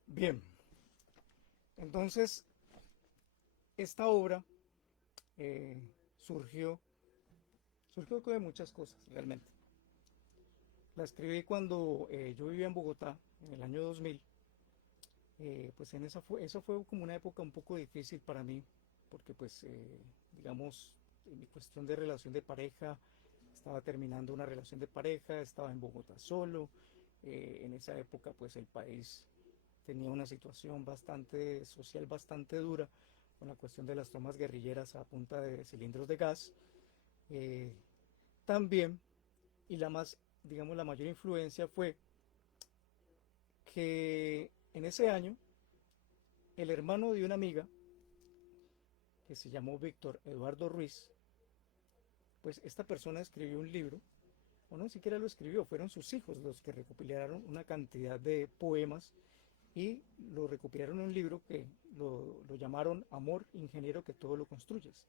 Bien, entonces esta obra eh, surgió, surgió de muchas cosas realmente. La escribí cuando yo vivía en Bogotá en el año 2000. Pues eso fue como una época un poco difícil para mí, porque pues digamos, en mi cuestión de relación de pareja, estaba terminando una relación de pareja, estaba en Bogotá solo. En esa época pues el país tenía una situación bastante social, bastante dura, con la cuestión de las tomas guerrilleras a punta de cilindros de gas. Eh, También, y la más, digamos, la mayor influencia fue que en ese año el hermano de una amiga que se llamó Víctor Eduardo Ruiz, pues esta persona escribió un libro, o no siquiera lo escribió, fueron sus hijos los que recopilaron una cantidad de poemas y lo recopilaron en un libro que lo llamaron Amor, ingeniero que todo lo construyes.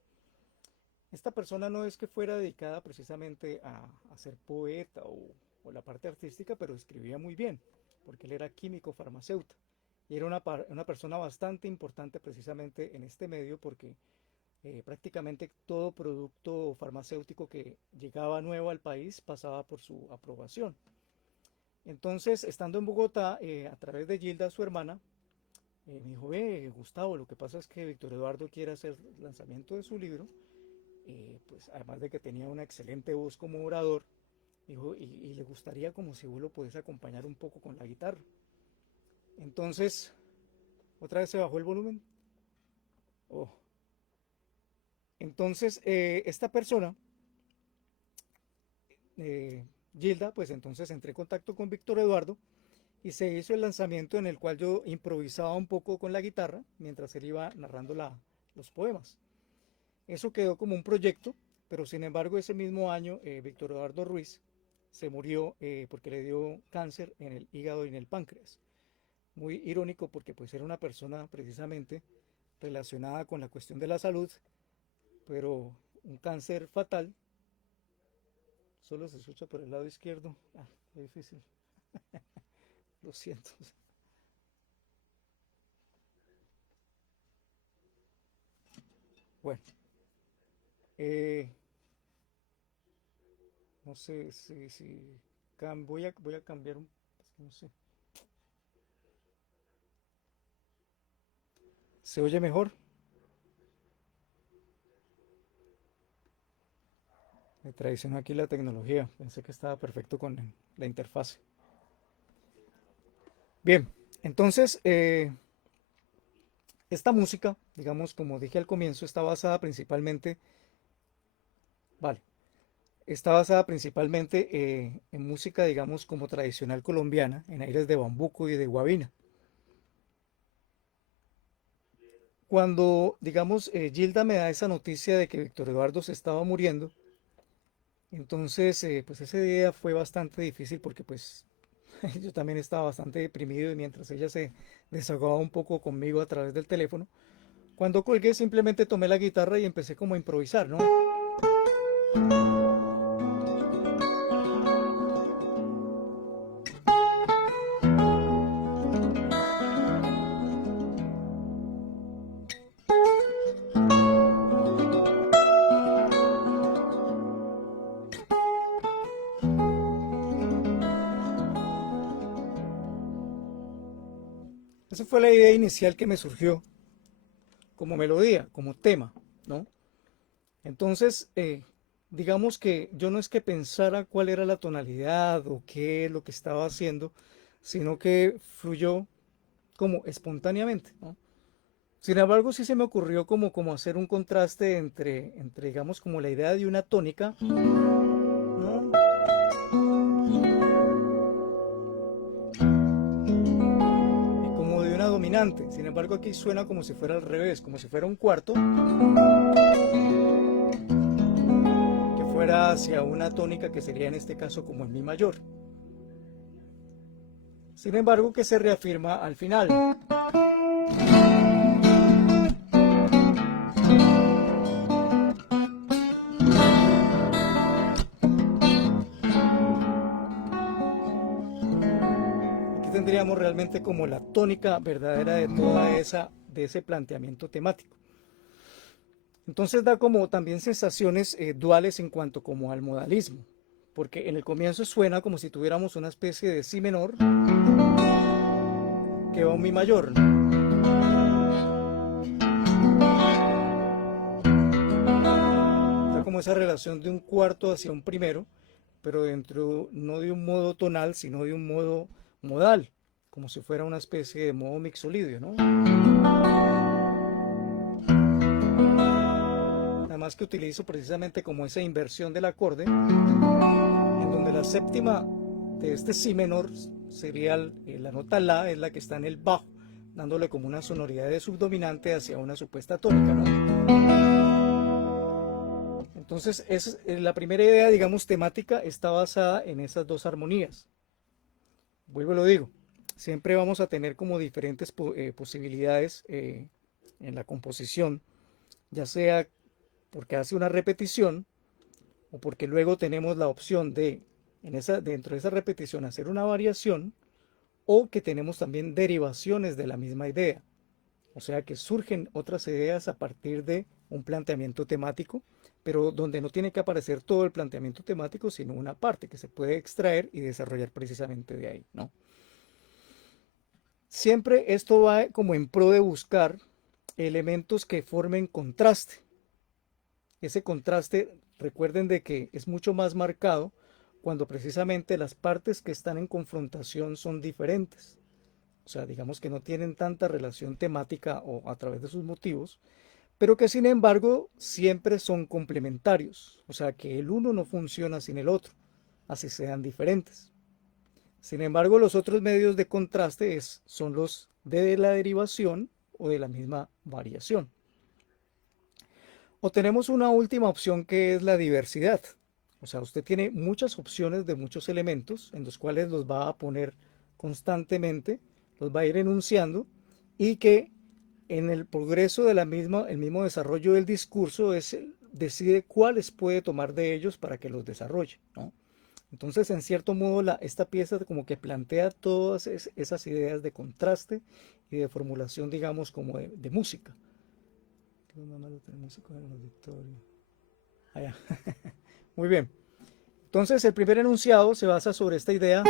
Esta persona no es que fuera dedicada precisamente a ser poeta o la parte artística, pero escribía muy bien, porque él era químico farmacéutico y era una persona bastante importante precisamente en este medio porque prácticamente todo producto farmacéutico que llegaba nuevo al país pasaba por su aprobación. Entonces, estando en Bogotá, a través de Gilda, su hermana, me dijo, ve, Gustavo, lo que pasa es que Víctor Eduardo quiere hacer el lanzamiento de su libro, pues además de que tenía una excelente voz como orador, dijo, y le gustaría como si vos lo podés acompañar un poco con la guitarra. Entonces, otra vez se bajó el volumen. Oh. Entonces, esta persona, Gilda, pues entonces entré en contacto con Víctor Eduardo y se hizo el lanzamiento en el cual yo improvisaba un poco con la guitarra mientras él iba narrando los poemas. Eso quedó como un proyecto, pero sin embargo ese mismo año Víctor Eduardo Ruiz se murió porque le dio cáncer en el hígado y en el páncreas. Muy irónico porque pues era una persona precisamente relacionada con la cuestión de la salud, pero un cáncer fatal. Solo se escucha por el lado izquierdo. Ah, es difícil. Lo siento. Bueno, eh, no sé si voy a cambiar un, no sé. ¿Se oye mejor? Me traicionó aquí la tecnología. Pensé que estaba perfecto con la interfase. Bien, entonces esta música, digamos, como dije al comienzo, está basada principalmente, vale, está basada principalmente en música, digamos, como tradicional colombiana, en aires de bambuco y de guabina. Cuando, digamos, Gilda me da esa noticia de que Víctor Eduardo se estaba muriendo, entonces, pues ese día fue bastante difícil porque, pues, yo también estaba bastante deprimido y mientras ella se desahogaba un poco conmigo a través del teléfono, cuando colgué simplemente tomé la guitarra y empecé como a improvisar, ¿no? Esa fue la idea inicial que me surgió como melodía, como tema, ¿no? Entonces, digamos que yo no es que pensara cuál era la tonalidad o qué es lo que estaba haciendo, sino que fluyó como espontáneamente, ¿no? Sin embargo, sí se me ocurrió como hacer un contraste entre, digamos, como la idea de una tónica, ¿no? Y como de una dominante. Sin embargo, aquí suena como si fuera al revés, como si fuera un cuarto que fuera hacia una tónica que sería en este caso como el mi mayor. Sin embargo, que se reafirma al final. Aquí tendría tendríamos realmente como la tónica verdadera de de ese planteamiento temático. Entonces da como también sensaciones duales en cuanto como al modalismo, porque en el comienzo suena como si tuviéramos una especie de si menor que va a un mi mayor, ¿no? Está como esa relación de un cuarto hacia un primero, pero dentro no de un modo tonal, sino de un modo modal, como si fuera una especie de modo mixolidio, ¿no? Nada más que utilizo precisamente como esa inversión del acorde, en donde la séptima de este si menor sería la nota la, es la que está en el bajo, dándole como una sonoridad de subdominante hacia una supuesta tónica, ¿no? Entonces, la primera idea, digamos, temática está basada en esas dos armonías. Vuelvo y lo digo, siempre vamos a tener como diferentes posibilidades en la composición, ya sea porque hace una repetición o porque luego tenemos la opción de, dentro de esa repetición, hacer una variación, o que tenemos también derivaciones de la misma idea. O sea que surgen otras ideas a partir de un planteamiento temático, pero donde no tiene que aparecer todo el planteamiento temático, sino una parte que se puede extraer y desarrollar precisamente de ahí, ¿no? Siempre esto va como en pro de buscar elementos que formen contraste. Ese contraste, recuerden de que es mucho más marcado cuando precisamente las partes que están en confrontación son diferentes. O sea, digamos que no tienen tanta relación temática o a través de sus motivos, pero que sin embargo siempre son complementarios. O sea, que el uno no funciona sin el otro, así sean diferentes. Sin embargo, los otros medios de contraste son los de la derivación o de la misma variación. O tenemos una última opción que es la diversidad. O sea, usted tiene muchas opciones de muchos elementos en los cuales los va a poner constantemente, los va a ir enunciando, y que en el progreso de el mismo desarrollo del discurso decide cuáles puede tomar de ellos para que los desarrolle, ¿no? Entonces, en cierto modo, esta pieza como que plantea todas esas ideas de contraste y de formulación, digamos, como de música. Allá. Muy bien. Entonces, el primer enunciado se basa sobre esta idea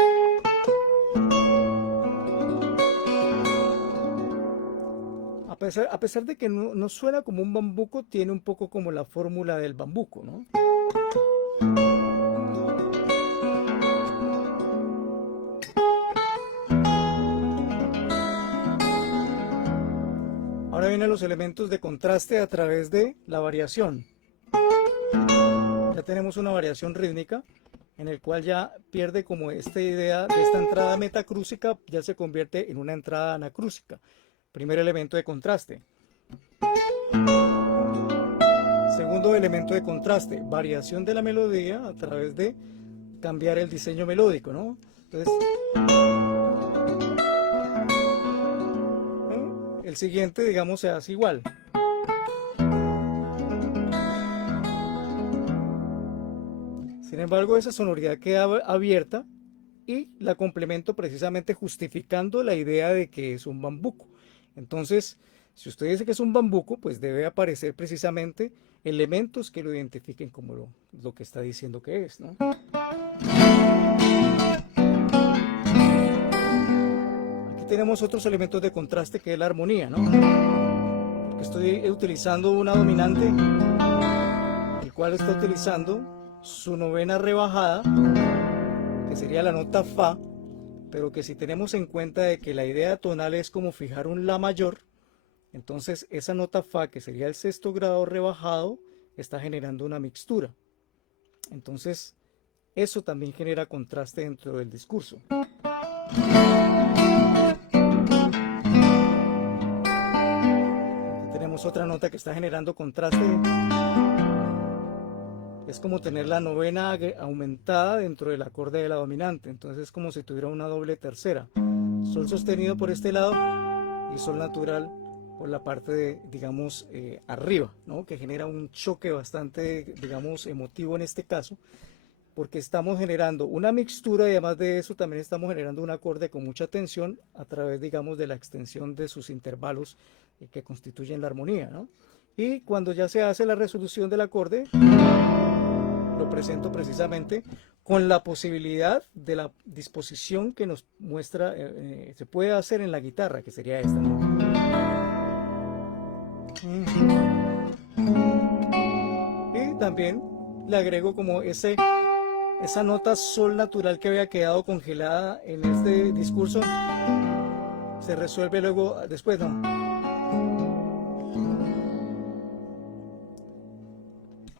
a pesar de que no suena como un bambuco, tiene un poco como la fórmula del bambuco, ¿no? Ahora vienen los elementos de contraste a través de la variación. Ya tenemos una variación rítmica en el cual ya pierde como esta idea de esta entrada metacrúsica, ya se convierte en una entrada anacrúsica. Primer elemento de contraste. Segundo elemento de contraste, variación de la melodía a través de cambiar el diseño melódico, ¿no? Entonces, el siguiente, digamos, se hace igual. Sin embargo, esa sonoridad queda abierta y la complemento precisamente justificando la idea de que es un bambuco. Entonces, si usted dice que es un bambuco, pues debe aparecer precisamente elementos que lo identifiquen como lo que está diciendo que es, ¿no? Aquí tenemos otros elementos de contraste que es la armonía, ¿no? Porque estoy utilizando una dominante, el cual está utilizando su novena rebajada, que sería la nota fa, pero que si tenemos en cuenta de que la idea tonal es como fijar un la mayor, entonces esa nota fa, que sería el sexto grado rebajado, está generando una mixtura. Entonces eso también genera contraste dentro del discurso. Aquí tenemos otra nota que está generando contraste. Es como tener la novena aumentada dentro del acorde de la dominante. Entonces es como si tuviera una doble tercera. Sol sostenido por este lado y sol natural por la parte de, digamos, arriba, ¿no? Que genera un choque bastante, digamos, emotivo en este caso, porque estamos generando una mixtura y además de eso también estamos generando un acorde con mucha tensión a través, digamos, de la extensión de sus intervalos que constituyen la armonía, ¿no? Y cuando ya se hace la resolución del acorde, lo presento precisamente con la posibilidad de la disposición que nos muestra, se puede hacer en la guitarra, que sería esta, ¿no? Y también le agrego como esa nota sol natural que había quedado congelada en este discurso, se resuelve luego, después, ¿no?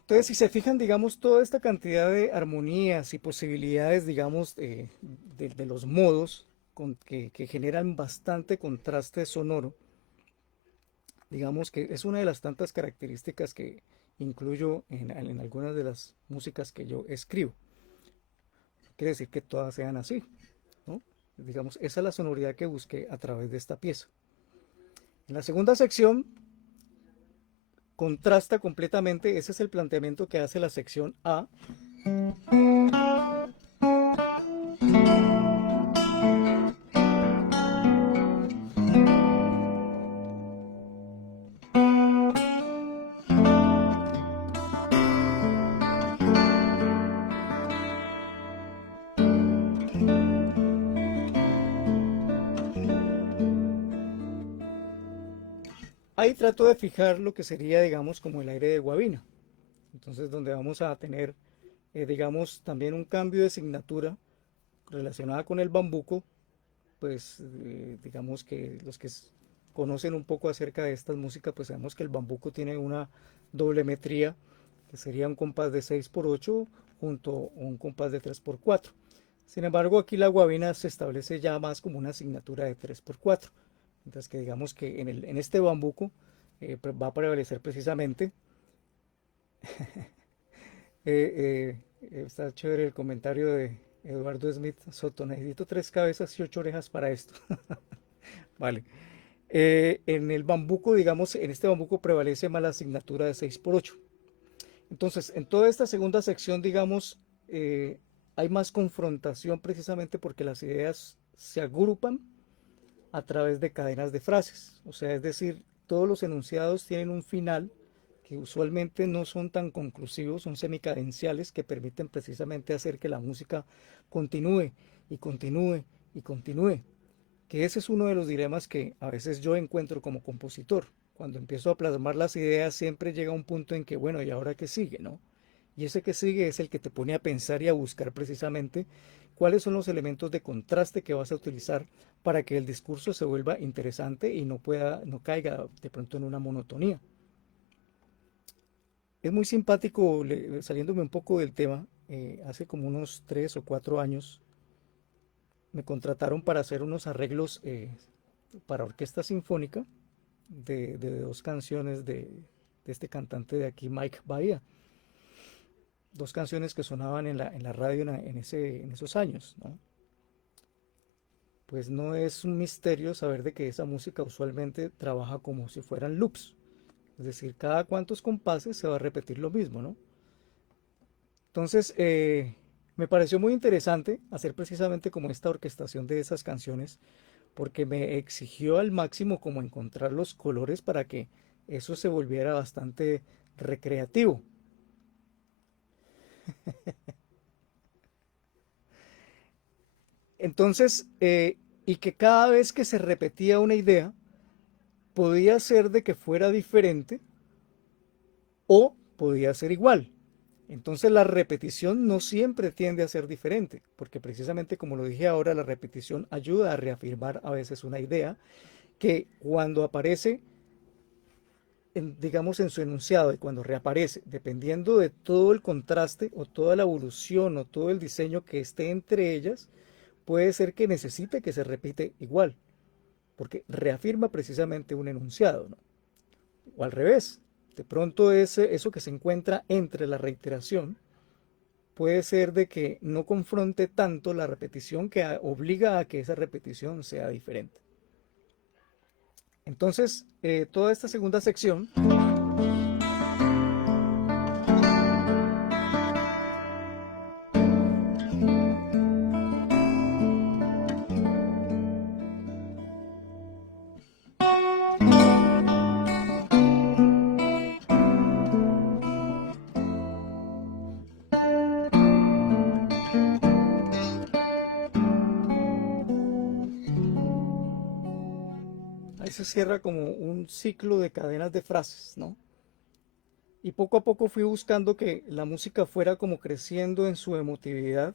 Entonces, si se fijan, digamos, toda esta cantidad de armonías y posibilidades, digamos, de los modos que generan bastante contraste sonoro, digamos que es una de las tantas características que incluyo en algunas de las músicas que yo escribo. No quiere decir que todas sean así, ¿no? Digamos, esa es la sonoridad que busqué a través de esta pieza. En la segunda sección contrasta completamente, ese es el planteamiento que hace la sección A. Ahí trato de fijar lo que sería, digamos, como el aire de Guabina. Entonces, donde vamos a tener, digamos, también un cambio de signatura relacionada con el bambuco, pues digamos que los que conocen un poco acerca de estas músicas, pues sabemos que el bambuco tiene una doble metría, que sería un compás de 6x8 junto a un compás de 3x4. Sin embargo, aquí la guabina se establece ya más como una asignatura de 3x4. Mientras que digamos que en este bambuco va a prevalecer precisamente. Está chévere el comentario de Eduardo Smith Soto. Necesito 3 cabezas y 8 orejas para esto. Vale. En el bambuco, digamos, en este bambuco prevalece más la asignatura de 6x8. Entonces, en toda esta segunda sección, digamos, hay más confrontación precisamente porque las ideas se agrupan a través de cadenas de frases. O sea, es decir, todos los enunciados tienen un final que usualmente no son tan conclusivos, son semicadenciales que permiten precisamente hacer que la música continúe y continúe y continúe. Que ese es uno de los dilemas que a veces yo encuentro como compositor. Cuando empiezo a plasmar las ideas siempre llega un punto en que, bueno, ¿y ahora qué sigue, no? Y ese que sigue es el que te pone a pensar y a buscar precisamente cuáles son los elementos de contraste que vas a utilizar para que el discurso se vuelva interesante y no caiga de pronto en una monotonía. Es muy simpático, saliéndome un poco del tema, hace como unos 3 o 4 años me contrataron para hacer unos arreglos para orquesta sinfónica de 2 canciones de este cantante de aquí, Mike Bahía. 2 canciones que sonaban en la radio en esos años, ¿no? Pues no es un misterio saber de que esa música usualmente trabaja como si fueran loops. Es decir, cada cuantos compases se va a repetir lo mismo, ¿no? Entonces, me pareció muy interesante hacer precisamente como esta orquestación de esas canciones, porque me exigió al máximo como encontrar los colores para que eso se volviera bastante recreativo. Entonces, y que cada vez que se repetía una idea, podía ser de que fuera diferente o podía ser igual. Entonces la repetición no siempre tiende a ser diferente, porque precisamente como lo dije ahora, la repetición ayuda a reafirmar a veces una idea que cuando aparece, digamos, en su enunciado y cuando reaparece, dependiendo de todo el contraste o toda la evolución o todo el diseño que esté entre ellas, puede ser que necesite que se repite igual, porque reafirma precisamente un enunciado, ¿no? O al revés, de pronto eso que se encuentra entre la reiteración puede ser de que no confronte tanto la repetición que obliga a que esa repetición sea diferente. Entonces, toda esta segunda sección Ahí se cierra como un ciclo de cadenas de frases, ¿no? Y poco a poco fui buscando que la música fuera como creciendo en su emotividad,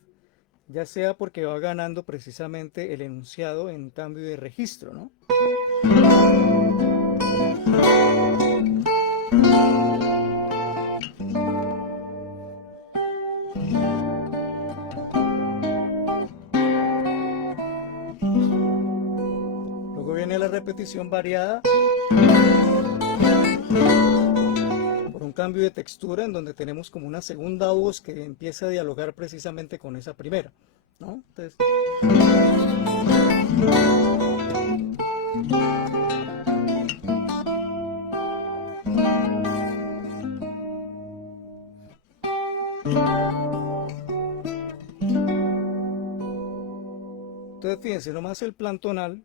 ya sea porque va ganando precisamente el enunciado en cambio de registro, ¿no? Luego viene la repetición variada por un cambio de textura en donde tenemos como una segunda voz que empieza a dialogar precisamente con esa primera, ¿no? Entonces, fíjense, nomás el plan tonal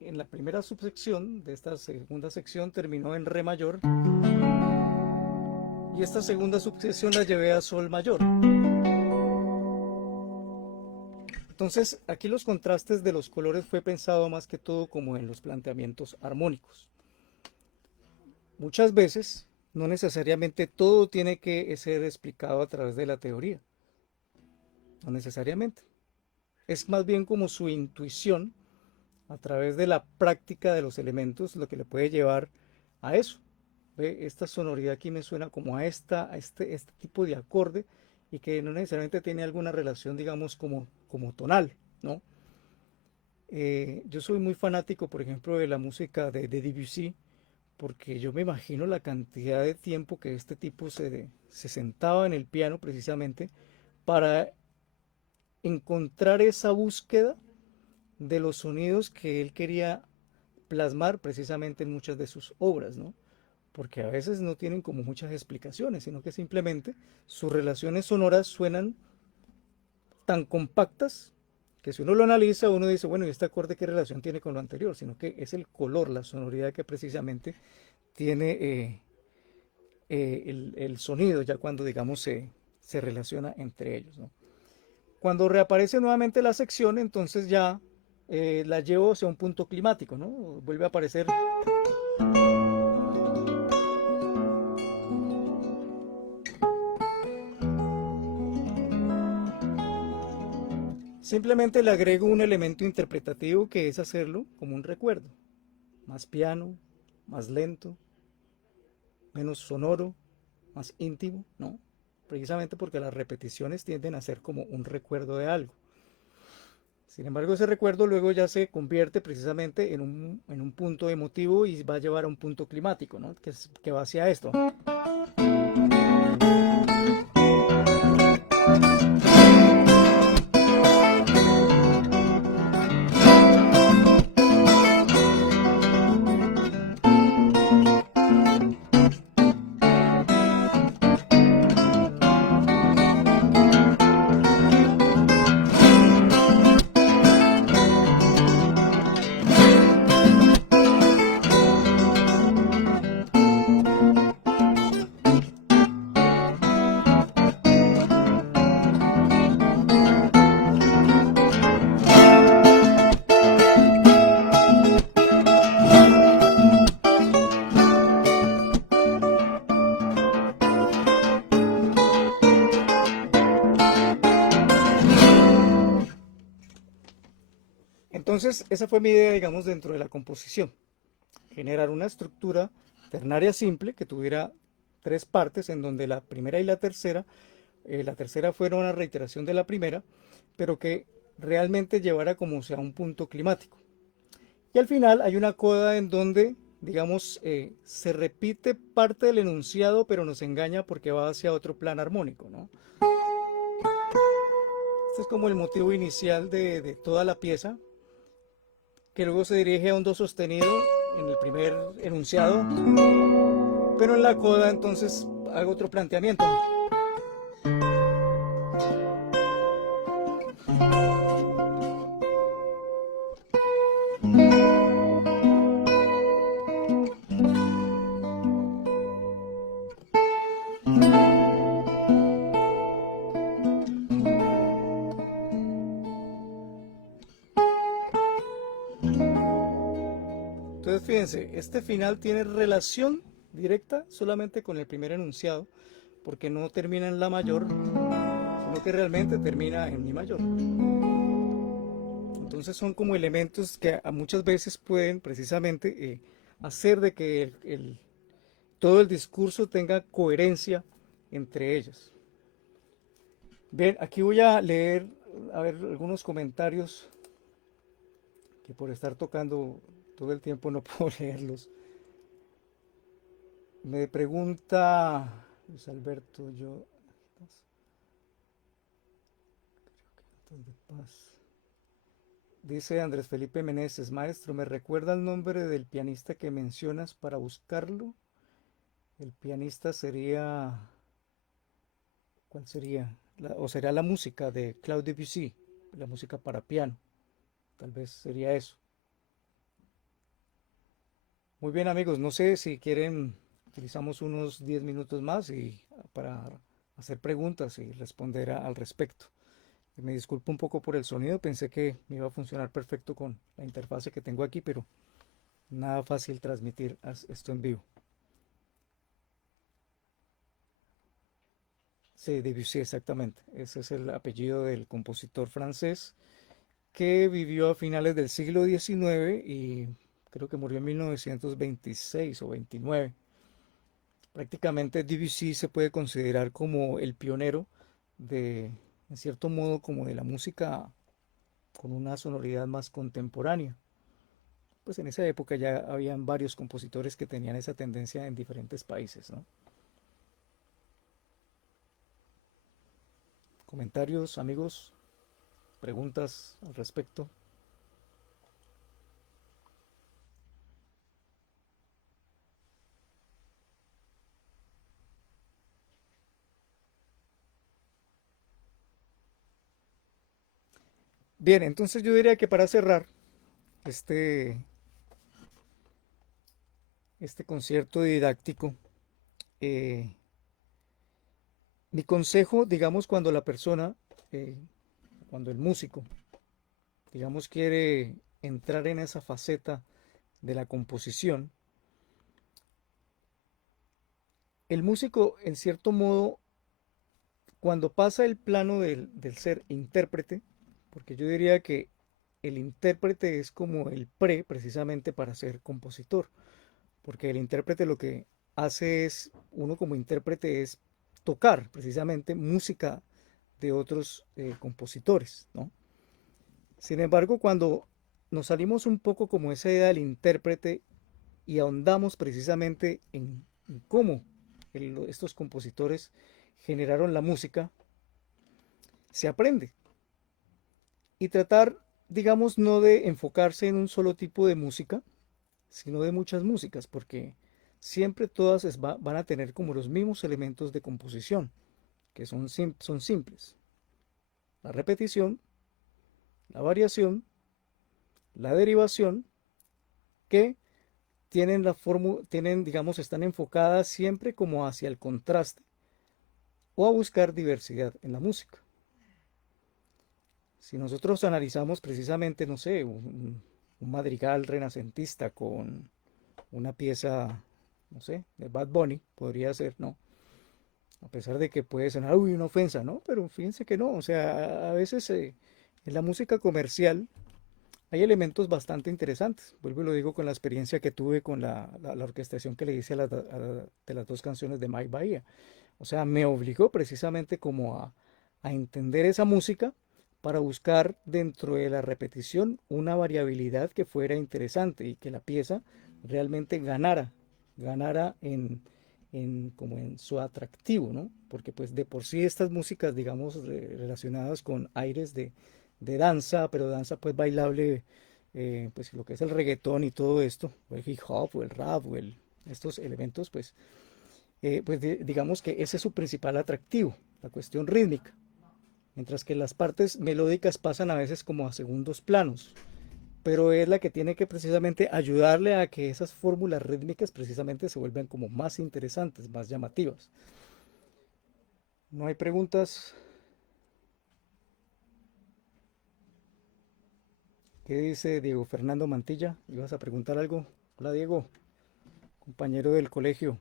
en la primera subsección de esta segunda sección terminó en re mayor y esta segunda subsección la llevé a sol mayor. Entonces, aquí los contrastes de los colores fue pensado más que todo como en los planteamientos armónicos. Muchas veces, no necesariamente todo tiene que ser explicado a través de la teoría. No necesariamente. Es más bien como su intuición a través de la práctica de los elementos lo que le puede llevar a eso. ¿Ve? Esta sonoridad aquí me suena como a este tipo de acorde y que no necesariamente tiene alguna relación, digamos, como tonal, ¿no? Yo soy muy fanático, por ejemplo, de la música de Debussy, porque yo me imagino la cantidad de tiempo que este tipo se sentaba en el piano precisamente para encontrar esa búsqueda de los sonidos que él quería plasmar precisamente en muchas de sus obras, ¿no? Porque a veces no tienen como muchas explicaciones, sino que simplemente sus relaciones sonoras suenan tan compactas que si uno lo analiza, uno dice, bueno, ¿y este acorde qué relación tiene con lo anterior? Sino que es el color, la sonoridad que precisamente tiene el sonido, ya cuando, digamos, se relaciona entre ellos, ¿no? Cuando reaparece nuevamente la sección, entonces ya la llevo hacia un punto climático, ¿no? Vuelve a aparecer. Simplemente le agrego un elemento interpretativo que es hacerlo como un recuerdo. Más piano, más lento, menos sonoro, más íntimo, ¿no? Precisamente porque las repeticiones tienden a ser como un recuerdo de algo. Sin embargo, ese recuerdo luego ya se convierte precisamente en un punto emotivo y va a llevar a un punto climático, ¿no? Que va hacia esto. Entonces, esa fue mi idea, digamos, dentro de la composición. Generar una estructura ternaria simple que tuviera tres partes en donde la primera y la tercera fuera una reiteración de la primera, pero que realmente llevara como sea un punto climático. Y al final hay una coda en donde, digamos, se repite parte del enunciado, pero nos engaña porque va hacia otro plan armónico, ¿no? Este es como el motivo inicial de toda la pieza, que luego se dirige a un do sostenido en el primer enunciado, pero en la coda entonces hago otro planteamiento. Entonces fíjense, este final tiene relación directa solamente con el primer enunciado, porque no termina en la mayor, sino que realmente termina en mi mayor. Entonces son como elementos que muchas veces pueden precisamente hacer de que todo el discurso tenga coherencia entre ellos. Bien, aquí voy a leer, a ver, algunos comentarios que por estar tocando todo el tiempo no puedo leerlos. Me pregunta Luis Alberto, de paz. Dice Andrés Felipe Meneses, maestro, ¿me recuerda el nombre del pianista que mencionas para buscarlo? El pianista sería, ¿cuál sería? O será la música de Claude Debussy, la música para piano. Tal vez sería eso. Muy bien, amigos, no sé si quieren, utilizamos unos 10 minutos más para hacer preguntas y responder al respecto. Me disculpo un poco por el sonido, pensé que me iba a funcionar perfecto con la interfase que tengo aquí, pero nada fácil transmitir esto en vivo. Sí, Debussy, exactamente. Ese es el apellido del compositor francés que vivió a finales del siglo XIX y creo que murió en 1926 o 29. Prácticamente Debussy se puede considerar como el pionero en cierto modo, como de la música con una sonoridad más contemporánea. Pues en esa época ya habían varios compositores que tenían esa tendencia en diferentes países, ¿no? Comentarios, amigos, preguntas al respecto. Bien, entonces yo diría que para cerrar este, este concierto didáctico, eh, mi consejo, digamos, cuando la persona, eh, cuando el músico, digamos, quiere entrar en esa faceta de la composición, el músico, en cierto modo, cuando pasa el plano del ser intérprete, porque yo diría que el intérprete es como el pre precisamente para ser compositor, porque el intérprete lo que hace es, uno como intérprete es tocar precisamente música de otros compositores, ¿no? Sin embargo, cuando nos salimos un poco como esa idea del intérprete y ahondamos precisamente en cómo estos compositores generaron la música, se aprende. Y tratar, digamos, no de enfocarse en un solo tipo de música, sino de muchas músicas, porque siempre todas van a tener como los mismos elementos de composición, que son simples. La repetición, la variación, la derivación, que tienen, digamos, están enfocadas siempre como hacia el contraste o a buscar diversidad en la música. Si nosotros analizamos precisamente, no sé, un madrigal renacentista con una pieza, no sé, de Bad Bunny, podría ser, ¿no? A pesar de que puede sonar, uy, una ofensa, ¿no? Pero fíjense que no, o sea, a veces en la música comercial hay elementos bastante interesantes. Vuelvo y lo digo con la experiencia que tuve con la orquestación que le hice de las dos canciones de Mike Bahía. O sea, me obligó precisamente como a entender esa música para buscar dentro de la repetición una variabilidad que fuera interesante y que la pieza realmente ganara como en su atractivo, ¿no? Porque pues de por sí estas músicas, digamos, relacionadas con aires de danza, pero danza pues bailable, pues lo que es el reggaetón y todo esto, o el hip hop o el rap o estos elementos, pues digamos que ese es su principal atractivo, la cuestión rítmica, mientras que las partes melódicas pasan a veces como a segundos planos, pero es la que tiene que precisamente ayudarle a que esas fórmulas rítmicas precisamente se vuelvan como más interesantes, más llamativas. ¿No hay preguntas? ¿Qué dice Diego Fernando Mantilla? ¿Ibas a preguntar algo? Hola Diego, compañero del colegio.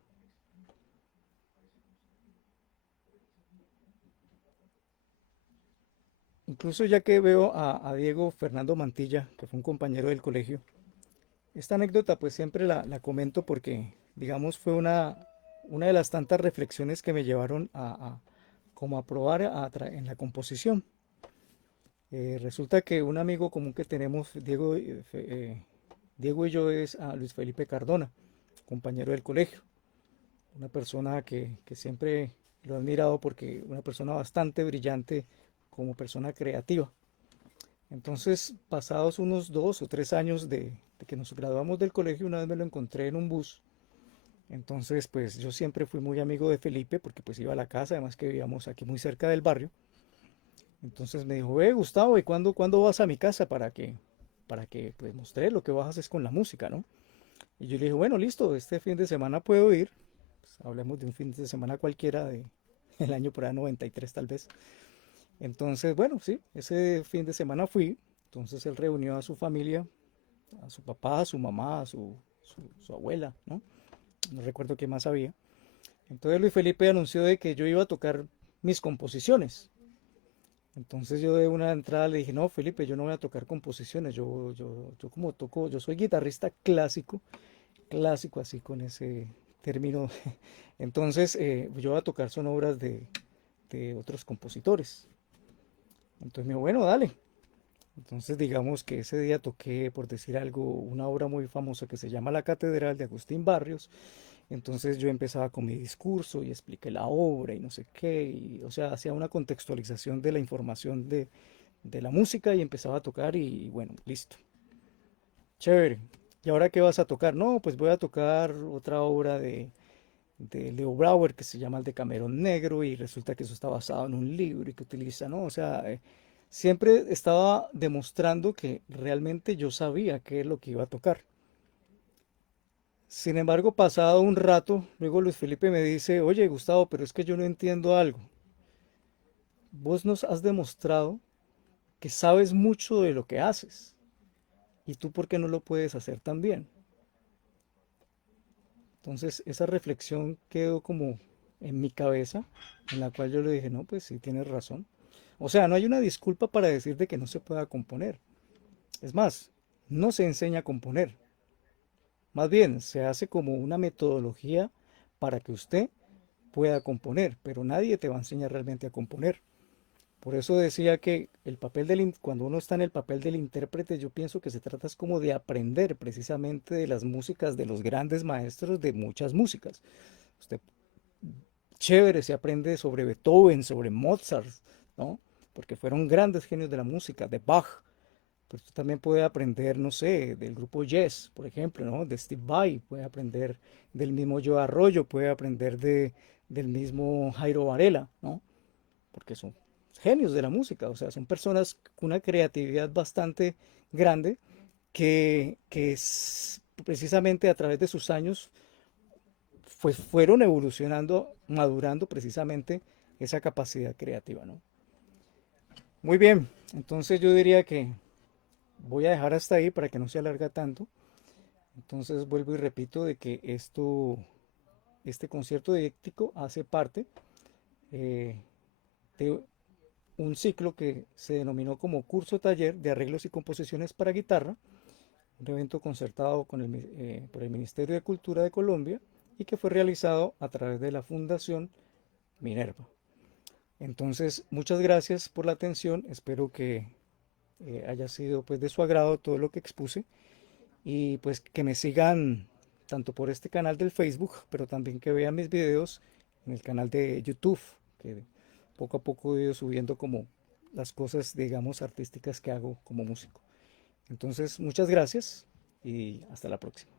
Incluso ya que veo a Diego Fernando Mantilla, que fue un compañero del colegio, esta anécdota pues siempre la comento porque, digamos, fue una de las tantas reflexiones que me llevaron como a probar en la composición. Resulta que un amigo común que tenemos, Diego y yo, es a Luis Felipe Cardona, compañero del colegio. Una persona que siempre lo he admirado porque una persona bastante brillante como persona creativa. Entonces, pasados unos 2 o 3 años de que nos graduamos del colegio, una vez me lo encontré en un bus. Entonces, pues yo siempre fui muy amigo de Felipe porque pues iba a la casa, además que vivíamos aquí muy cerca del barrio. Entonces me dijo, Gustavo, ¿y cuándo vas a mi casa para que pues mostré lo que vas a hacer con la música, ¿no? Y yo le dije, bueno, listo, este fin de semana puedo ir. Pues, hablemos de un fin de semana cualquiera el año por ahí 93 tal vez. Entonces, bueno, sí, ese fin de semana fui. Entonces él reunió a su familia, a su papá, a su mamá, a su abuela, ¿no? No recuerdo qué más había. Entonces Luis Felipe anunció de que yo iba a tocar mis composiciones. Entonces yo de una entrada le dije, no, Felipe, yo no voy a tocar composiciones, yo como toco, yo soy guitarrista clásico, clásico así con ese término. Entonces yo voy a tocar son obras de otros compositores. Entonces me dijo, bueno, dale. Entonces digamos que ese día toqué, por decir algo, una obra muy famosa que se llama La Catedral de Agustín Barrios. Entonces yo empezaba con mi discurso y expliqué la obra y no sé qué, y, o sea, hacía una contextualización de la información de la música y empezaba a tocar y bueno, listo. Chévere. ¿Y ahora qué vas a tocar? No, pues voy a tocar otra obra de Leo Brauer que se llama El Decamerón Negro y resulta que eso está basado en un libro y que utiliza, ¿no? O sea, siempre estaba demostrando que realmente yo sabía qué es lo que iba a tocar. Sin embargo, pasado un rato, luego Luis Felipe me dice, oye Gustavo, pero es que yo no entiendo algo. Vos nos has demostrado que sabes mucho de lo que haces. ¿Y tú por qué no lo puedes hacer tan bien? Entonces, esa reflexión quedó como en mi cabeza, en la cual yo le dije, no, pues sí, tienes razón. O sea, no hay una disculpa para decir de que no se pueda componer. Es más, no se enseña a componer. Más bien, se hace como una metodología para que usted pueda componer, pero nadie te va a enseñar realmente a componer. Por eso decía que cuando uno está en el papel del intérprete, yo pienso que se trata es como de aprender precisamente de las músicas de los grandes maestros de muchas músicas. Usted, chévere, se aprende sobre Beethoven, sobre Mozart, ¿no? Porque fueron grandes genios de la música, de Bach. Pero usted también puede aprender, no sé, del grupo Yes, por ejemplo, ¿no? De Steve Vai, puede aprender del mismo Joe Arroyo, puede aprender del mismo Jairo Varela, ¿no? Porque son genios de la música, o sea, son personas con una creatividad bastante grande que precisamente a través de sus años pues fueron evolucionando, madurando precisamente esa capacidad creativa, ¿no? Muy bien, entonces yo diría que voy a dejar hasta ahí para que no se alarga tanto. Entonces vuelvo y repito de que este concierto didáctico hace parte eh, de un ciclo que se denominó como curso taller de arreglos y composiciones para guitarra, un evento concertado por el Ministerio de Cultura de Colombia y que fue realizado a través de la Fundación Minerva. Entonces, muchas gracias por la atención, espero que haya sido pues de su agrado todo lo que expuse y pues que me sigan tanto por este canal del Facebook, pero también que vean mis videos en el canal de YouTube, que poco a poco he ido subiendo como las cosas, digamos, artísticas que hago como músico. Entonces, muchas gracias y hasta la próxima.